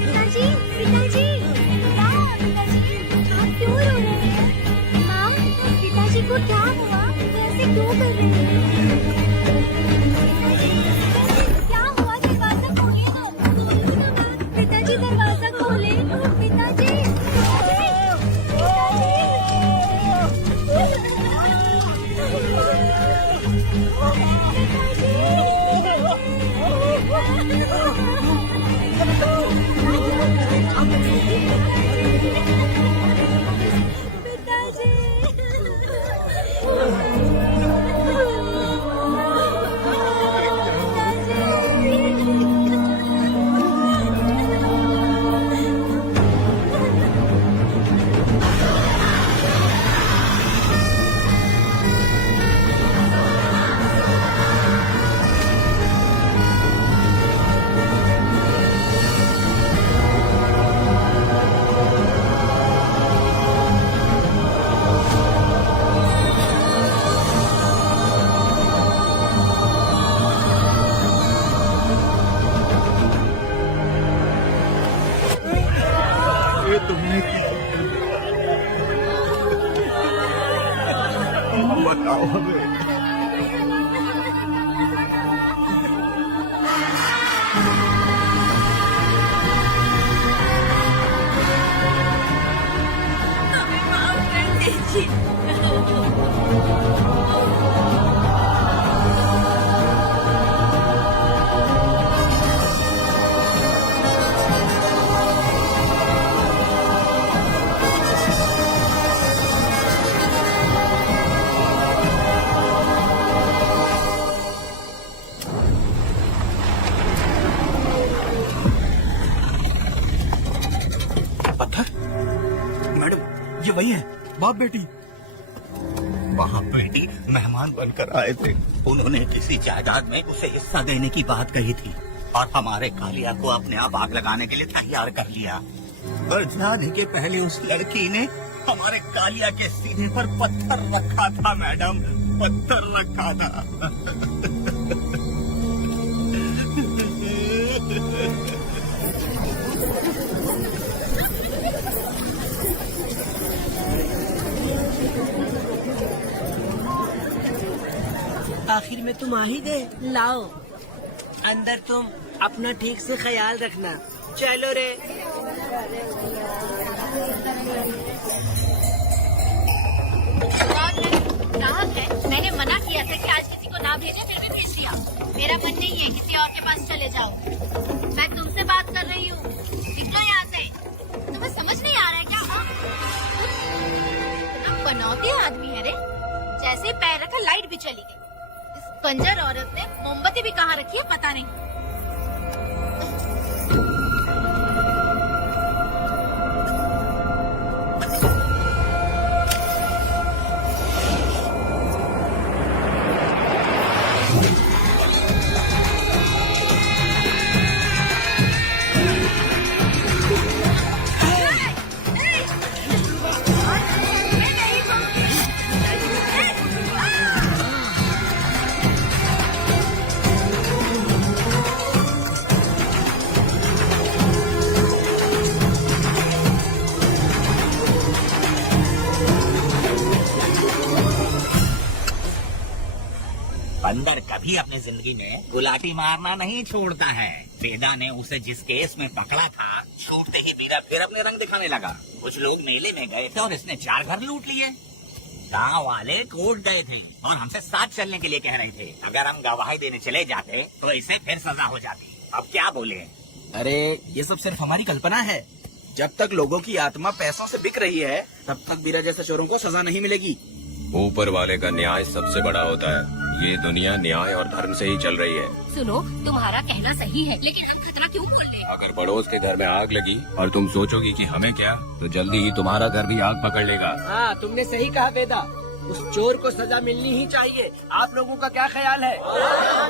पिताजी, पिताजी, क्या हुआ पिताजी? आप क्यों रो रहे हैं? माँ, पिताजी को क्या हुआ? कैसे क्यों कर रहे हैं? क्या हुआ? दरवाजा खोलिए ना, खोलिए ना माँ। पिताजी दरवाजा खोले, पिताजी, बताओ हमें। हमें माफ कर दीजिए। पत्थर? मैडम, ये वही है, बाप बेटी। वहाँ बेटी मेहमान बनकर आए थे, उन्होंने किसी जायदाद में उसे हिस्सा देने की बात कही थी और हमारे कालिया को अपने आप आग लगाने के लिए तैयार कर लिया। और जाने के पहले उस लड़की ने हमारे कालिया के सीने पर पत्थर रखा था मैडम, पत्थर रखा था। में तुम आ ही गए। लाओ। अंदर तुम अपना ठीक से ख्याल रखना। चलो रे। ग्राहक है, मैंने मना किया था कि आज किसी को ना भेजे, फिर भी भेज दिया। मेरा मन नहीं है किसी और के पास चले जाओ। मैं तुमसे बात कर रही हूँ, निकलो यहाँ से। तुम्हें समझ नहीं आ रहा है क्या? इतना बनौती आदमी है रे, जैसे ही पैर रखा लाइट भी चली गई। इस कंजर औरत ने मोमबत्ती भी कहाँ रखी है पता नहीं। बंदर कभी अपनी जिंदगी में गुलाटी मारना नहीं छोड़ता है। वेदा ने उसे जिस केस में पकड़ा था, छूटते ही वीरा फिर अपने रंग दिखाने लगा। कुछ लोग मेले में गए थे और इसने 4 घर लूट लिए। गांव वाले कोर्ट गए थे और हमसे साथ चलने के लिए कह रहे थे। अगर हम गवाही देने चले जाते तो इसे फिर सजा हो जाती। अब क्या बोले? अरे ये सब सिर्फ हमारी कल्पना है। जब तक लोगों की आत्मा पैसों से बिक रही है, तब तक वीरा जैसे चोरों को सजा नहीं मिलेगी। ऊपर वाले का न्याय सबसे बड़ा होता है। ये दुनिया न्याय और धर्म से ही चल रही है। सुनो, तुम्हारा कहना सही है, लेकिन हम खतरा क्यों खोल ले? अगर पड़ोस के घर में आग लगी और तुम सोचोगी कि हमें क्या, तो जल्दी ही तुम्हारा घर भी आग पकड़ लेगा। हाँ, तुमने सही कहा वेदा। उस चोर को सजा मिलनी ही चाहिए। आप लोगों का क्या ख्याल है?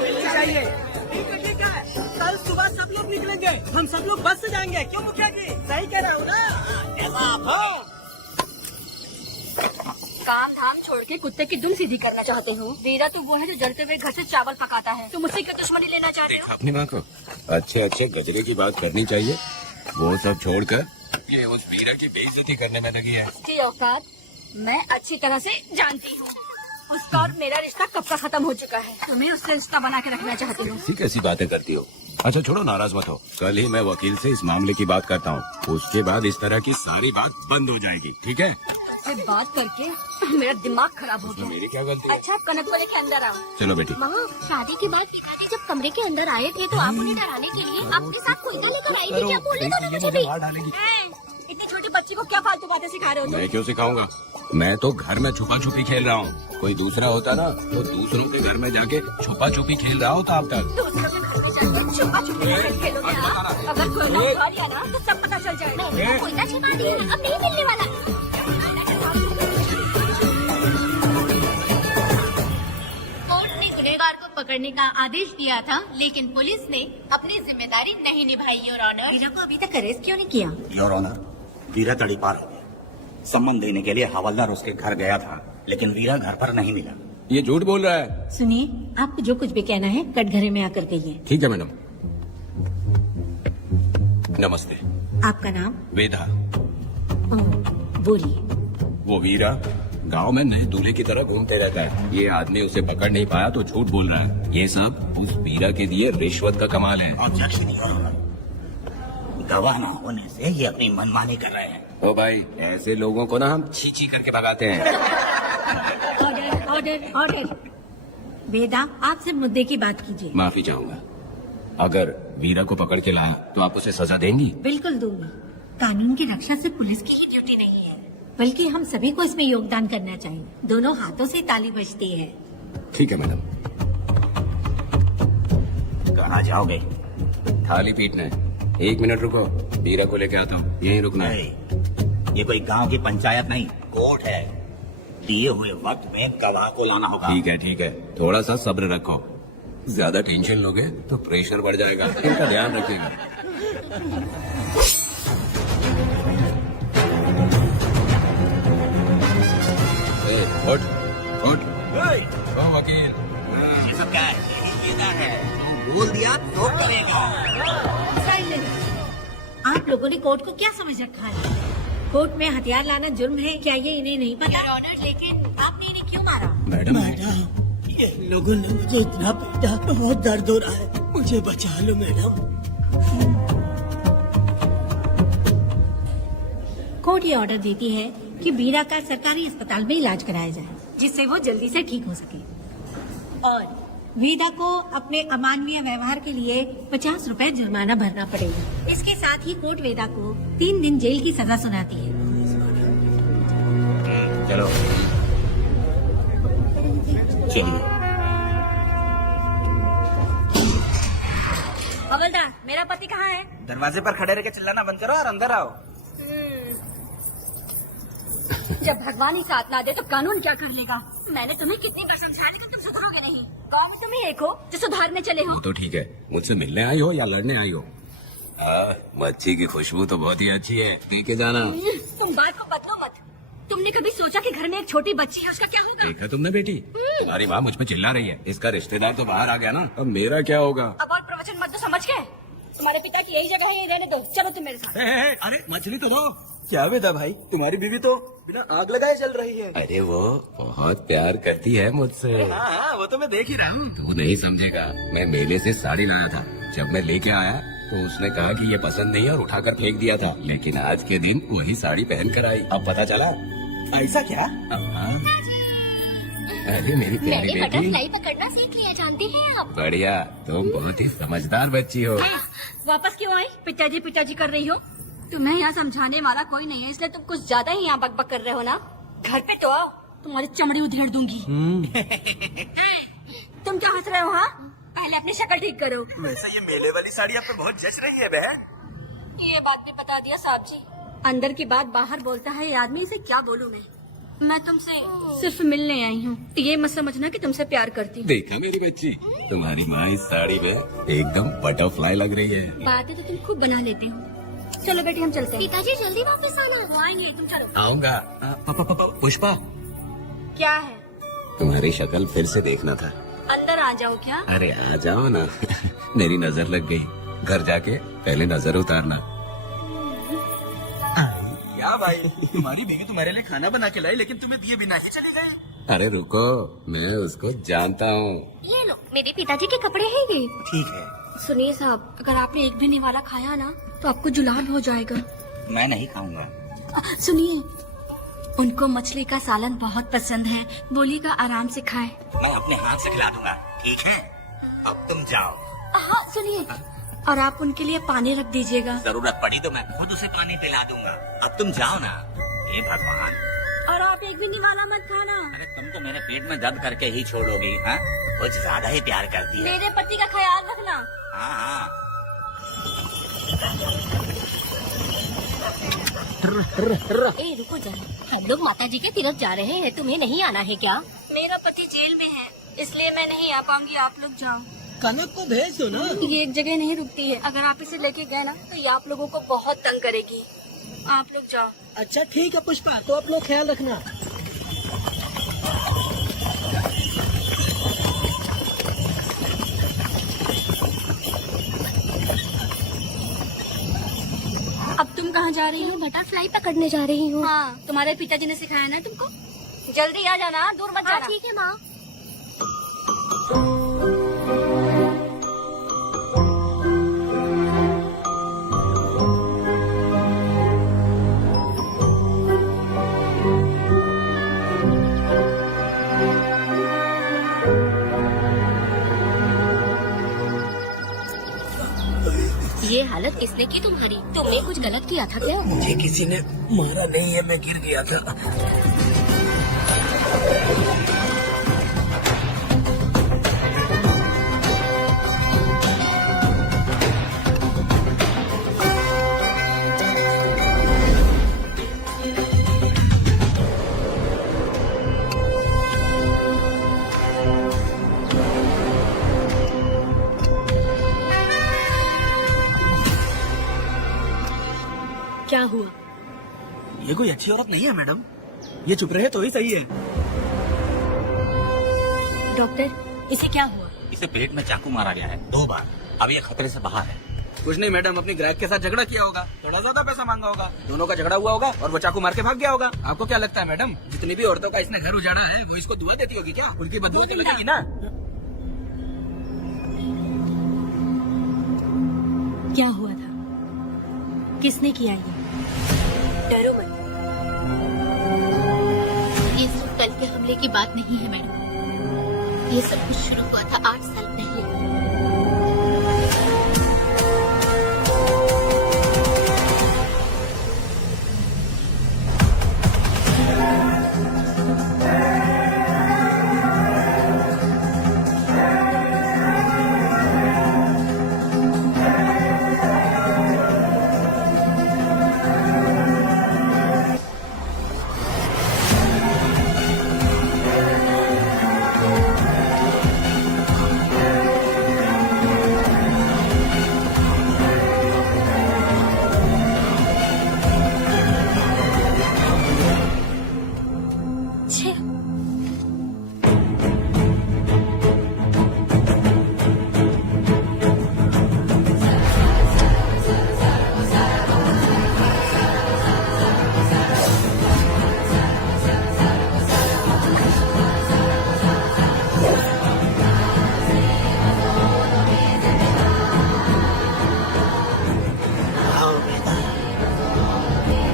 मिलनी चाहिए। ठीक है। कल सुबह सब लोग निकलेंगे। हम सब लोग बस से जाएंगे। क्यों मुखिया जी? सही कह रहा हूँ ना? काम धाम छोड़ के कुत्ते की दुम सीधी करना चाहते हो। वीरा तो वो है जो जलते हुए घर से चावल पकाता है। तुम उससे क्या दुश्मनी लेना चाहते हो? अपनी माँ को अच्छे अच्छे गजरे की बात करनी चाहिए। वो सब छोड़कर ये उस वीरा की बेइज्जती करने में लगी है। उसकी औकात मैं अच्छी तरह से जानती हूँ। उसका और मेरा रिश्ता कब का खत्म हो चुका है। तुम्हें उससे रिश्ता बना के रखना चाहती हूँ। ठीक ऐसी बातें करती हो। अच्छा छोड़ो, नाराज मत हो। कल ही मैं वकील से इस मामले की बात करता हूँ। उसके बाद इस तरह की सारी बात बंद हो जाएगी। ठीक है? उससे बात करके मेरा दिमाग खराब हो गया। मेरी क्या गलती है? अच्छा, कनक वाले के अंदर आओ। चलो बेटी। माँ, शादी के बाद पिताजी जब कमरे के अंदर आए थे तो आप उन्हें डराने के लिए अपने साथ कोयता लेकर आई थी। क्या बोल रहे थे मुझे भी? इतनी छोटी बच्ची को क्या फालतू बातें सिखा रहे हो? मैं क्यों सिखाऊंगा? मैं तो घर में छुपा छुपी खेल रहा हूँ। कोई दूसरा होता ना तो दूसरों के घर में जाके छुपा छुपी खेल रहा होता अब तक। दूसरों के घर में जाकर छुपा छुपी खेलोगे आप? अगर कोयला उठा लिया ना तो सब पता चल जाएगा। मैंने तो कोयला छिपा दिया, अब नहीं मिलने वाला। कोर्ट ने गुनहगार को पकड़ने का आदेश दिया था, लेकिन पुलिस ने अपनी जिम्मेदारी नहीं निभाई। योर ऑनर, वीरा को अभी तक अरेस्ट क्यों नहीं किया? योर ऑनर, वीरा तड़ीपार हो गया। सम्मान देने के लिए हवलदार उसके घर गया था, लेकिन वीरा घर पर नहीं मिला। ये झूठ बोल रहा है। सुनिए, आपको जो कुछ भी कहना है कटघरे में आकर कहिए। ठीक है मैडम। नमस्ते। आपका नाम? वेदा। बोलिए। वो वीरा गांव में नए दूल्हे की तरह घूमते रहता है। ये आदमी उसे पकड़ नहीं पाया तो झूठ बोल रहा है। ये सब उस वीरा के लिए रिश्वत का कमाल है। ऑब्जेक्शन योर ऑनर, गवाह न होने से ये अपनी मनमानी कर रहे हैं। ओ भाई, ऐसे लोगों को ना हम छी करके भगाते हैं। Order order order. वेदा, आपसे मुद्दे की बात कीजिए। माफी चाहूंगा। अगर वीरा को पकड़ के लाया तो आप उसे सजा देंगी? बिल्कुल दूंगी। कानून की रक्षा सिर्फ पुलिस की ही ड्यूटी नहीं है, बल्कि हम सभी को इसमें योगदान करना चाहिए। दोनों हाथों से ताली बजती है। ठीक है मैडम। कहाँ जाओगे? थाली पीटना है। 1 मिनट रुको, वीरा को लेके आता हूँ। यहीं रुकना है। ये कोई गांव की पंचायत नहीं, कोर्ट है। दिए हुए वक्त में गवाह को लाना होगा। ठीक है। थोड़ा सा सब्र रखो। ज्यादा टेंशन लोगे तो प्रेशर बढ़ जाएगा। इनका ध्यान रखिएगा। उठ। ओ वकील, ये सब क्या है? बोल दिया तो करेगा। आप लोगों ने कोर्ट को क्या समझ रखा है? कोर्ट में हथियार लाना जुर्म है, क्या ये इन्हें नहीं पता? ऑर्डर, लेकिन आपने इन्हें क्यों मारा? मैडम के लोगों ने मुझे इतना पीटा, बहुत दर्द हो रहा है, मुझे बचा लो मैडम। कोर्ट ये ऑर्डर देती है कि वीरा का सरकारी अस्पताल में इलाज कराया जाए, जिससे वो जल्दी से ठीक हो सके। और वीरा को अपने अमानवीय व्यवहार के लिए 50 रुपए जुर्माना भरना पड़ेगा। इसके साथ ही कोर्ट वेदा को 3 दिन जेल की सजा सुनाती है। चलो चलिए। हवलदार, मेरा पति कहाँ है? दरवाजे पर खड़े रह के चिल्लाना बंद करो और अंदर आओ। जब भगवान ही साथ ना दे तो कानून क्या कर लेगा? मैंने तुम्हें कितनी बार समझाया लेकिन तुम सुधरोगे नहीं। गाँव में तुम ही एक हो जो सुधारने चले हो। तो ठीक है, मुझसे मिलने आई हो या लड़ने आई हो? मच्छी की खुशबू तो बहुत ही अच्छी है, देखे जाना। तुम बात को बदलो मत। तुमने कभी सोचा कि घर में एक छोटी बच्ची है, उसका क्या होगा? देखा तुमने बेटी, तुम्हारी माँ मुझ पे चिल्ला रही है। इसका रिश्तेदार तो बाहर आ गया ना, अब मेरा क्या होगा? अब और प्रवचन मत दो, समझ गए? तुम्हारे पिता की यही जगह है, यही रहने दो। चलो तुम मेरे साथ। अरे मछली तो दो। क्या वेदा भाई, तुम्हारी बीवी तो बिना आग लगाए चल रही है। अरे वो बहुत प्यार करती है मुझसे। हाँ, वो तो मैं देख ही रहा हूँ। तू नहीं समझेगा, मैं मेले से साड़ी लाया था। जब मैं लेके आया तो उसने कहा कि ये पसंद नहीं है और उठाकर फेंक दिया था, लेकिन आज के दिन वही साड़ी पहन कर आई। अब पता चला। ऐसा क्या? अरे मेरी प्यारी मैंने बेटी, बटरफ्लाई पकड़ना सीख लिया, जानती हैं आप? बढ़िया, तुम बहुत ही समझदार बच्ची हो। वापस क्यों आई? पिताजी कर रही हो? तुम्हें यहाँ समझाने वाला कोई नहीं है, इसलिए तुम कुछ ज्यादा ही यहाँ बकबक कर रहे हो ना। घर पे तो आओ, तुम्हारी चमड़ी उधेड़ दूंगी। तुम क्या हंस रहे हो? हाँ, पहले अपनी शक्ल ठीक करो। वैसे ये मेले वाली साड़ी आप पे बहुत जच रही है बहन। ये बात भी बता दिया साहब जी। अंदर की बात बाहर बोलता है ये आदमी, इसे क्या बोलूं मैं तुमसे सिर्फ मिलने आई हूँ। ये मत समझना कि तुमसे प्यार करती हूँ। देखा मेरी बच्ची, तुम्हारी माँ इस साड़ी में एकदम बटरफ्लाई लग रही है। बातें तो तुम खूब बना लेते हो। चलो बेटी हम चलते हैं। पिताजी जल्दी वापस आना। वो आएंगे, तुम चलो। आऊंगा। पुष्पा, क्या है? तुम्हारी शक्ल फिर से देखना था। अंदर आ जाओ क्या? अरे आ जाओ ना। मेरी नजर लग गई, घर जाके पहले नजर उतारना। क्या भाई, तुम्हारी बीवी तुम्हारे लिए खाना बना के लाई लेकिन तुम्हें दिए बिना ही चली गई। अरे रुको, मैं उसको जानता हूँ। ये लो, मेरे पिताजी के कपड़े हैं ये। ठीक है। सुनिए साहब, अगर आपने एक भी निवाला खाया ना तो आपको जुलाब हो जाएगा। मैं नहीं खाऊंगा। सुनिए, उनको मछली का सालन बहुत पसंद है, बोलिएगा आराम से खाए। मैं अपने हाथ से खिला दूंगा, ठीक है? अब तुम जाओ। हाँ सुनिए, और आप उनके लिए पानी रख दीजिएगा। जरूरत पड़ी तो मैं खुद उसे पानी पिला दूंगा। अब तुम जाओ ना। हे भगवान। और आप एक भी निवाला मत खाना। अरे तुम तो मेरे पेट में दर्द करके ही छोड़ोगी। हाँ, कुछ ज्यादा ही प्यार करती है। मेरे पति का ख्याल रखना। हाँ हाँ। ए रुको जरा, हम लोग माता जी के तीर्थ जा रहे हैं, तुम्हें नहीं आना है क्या? मेरा पति जेल में है, इसलिए मैं नहीं आ पाऊंगी। आप लोग जाओ। कनक को भेज दो ना। ये एक जगह नहीं रुकती है, अगर आप इसे लेके गए ना तो ये आप लोगों को बहुत तंग करेगी। आप लोग जाओ। अच्छा ठीक है पुष्पा, तो आप लोग ख्याल रखना। अब तुम कहाँ जा रही हो? बटरफ्लाई पकड़ने जा रही हूँ। हाँ, तुम्हारे पिताजी ने सिखाया ना तुमको। जल्दी आ जाना, दूर मत जाना। ठीक है माँ। ये हालत किसने की तुम्हारी? तुमने कुछ गलत किया था क्या? मुझे किसी ने मारा नहीं है, मैं गिर गया था। क्या हुआ? ये कोई अच्छी औरत नहीं है मैडम, ये चुप रहे तो ही सही है। डॉक्टर, इसे क्या हुआ? इसे पेट में चाकू मारा गया है 2 बार। अब ये खतरे से बाहर है। कुछ नहीं मैडम, अपनी ग्राहक के साथ झगड़ा किया होगा, थोड़ा ज्यादा पैसा मांगा होगा, दोनों का झगड़ा हुआ होगा और वो चाकू मार के भाग गया होगा। आपको क्या लगता है मैडम, जितनी भी औरतों का इसने घर उजाड़ा है वो इसको दुआ देती होगी क्या? उनकी बदुआ तो लगेगी ना। क्या हुआ था? किसने किया ये? डरो मत। ये सिर्फ कल के हमले की बात नहीं है मैडम, ये सब कुछ शुरू हुआ था 8 साल पहले। छे, आओ बेटा, मैं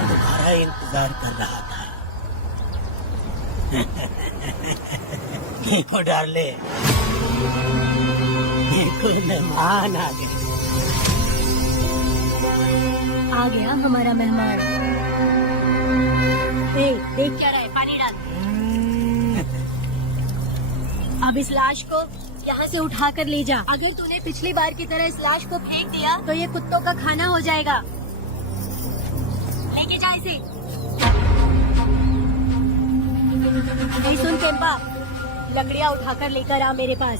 तुम्हारा इंतजार कर रहा था। देखो डार्ले, देखो मेहमान आ गए। आ गया हमारा मेहमान। ए, देख क्या रहा है, पानी डाल। अब इस लाश को यहाँ से उठा कर ले जा। अगर तूने पिछली बार की तरह इस लाश को फेंक दिया तो ये कुत्तों का खाना हो जाएगा। लेके जा इसे। नहीं सुन चंपा, लकड़ियाँ उठाकर लेकर आ मेरे पास।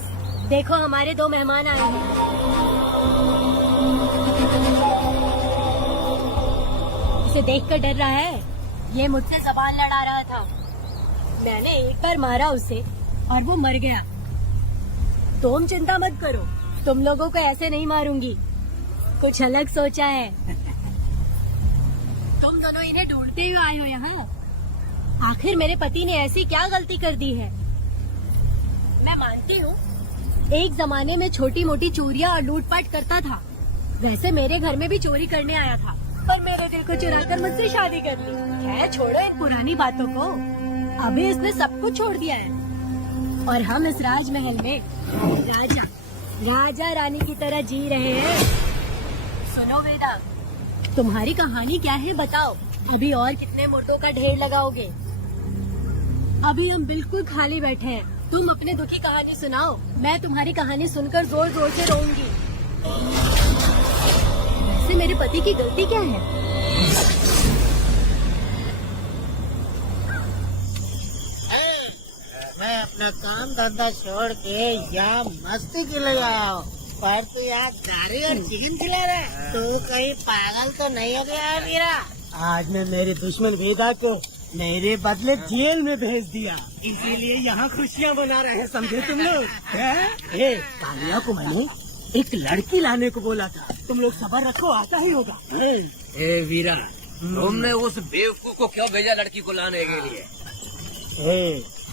देखो हमारे 2 मेहमान आए हैं। इसे देखकर डर रहा है? ये मुझसे जबान लड़ा रहा था। मैंने एक बार मारा उसे और वो मर गया। तुम चिंता मत करो, तुम लोगों को ऐसे नहीं मारूंगी। कुछ अलग सोचा है। तुम दोनों इन्हें ढूंढते हुए आए हो यहाँ। आखिर मेरे पति ने ऐसी क्या गलती कर दी है? मैं मानती हूँ एक जमाने में छोटी मोटी चोरियाँ और लूटपाट करता था। वैसे मेरे घर में भी चोरी करने आया था, पर मेरे दिल को चुराकर मुझसे शादी कर ली। खैर छोड़ो इन पुरानी बातों को। अभी इसने सब कुछ छोड़ दिया है और हम इस राजमहल में राजा रानी की तरह जी रहे हैं। सुनो वेदा, तुम्हारी कहानी क्या है बताओ। अभी और कितने मुर्दों का ढेर लगाओगे? अभी हम बिल्कुल खाली बैठे हैं। तुम अपने दुखी कहानी सुनाओ, मैं तुम्हारी कहानी सुनकर जोर जोर से रोऊंगी। वैसे मेरे पति की गलती क्या है? मैं अपना काम धंधा छोड़ के यहाँ मस्ती के लिए आया हूँ, पर तू यहाँ गाड़ी और चिकन खिला रहा है। तू कहीं पागल तो नहीं हो गया है मेरा? आज मैं मेरे दुश्मन वेदा को मेरे बदले जेल में भेज दिया, इसीलिए यहाँ खुशियाँ मना रहे हैं, समझे तुम लोग? कालिया को मैंने एक लड़की लाने को बोला था, तुम लोग सब्र रखो, आता ही होगा। वीरा, तुमने उस बेवकूफ को क्यों भेजा लड़की को लाने के लिए?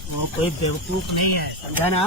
वो कोई बेवकूफ नहीं है, समझा ना?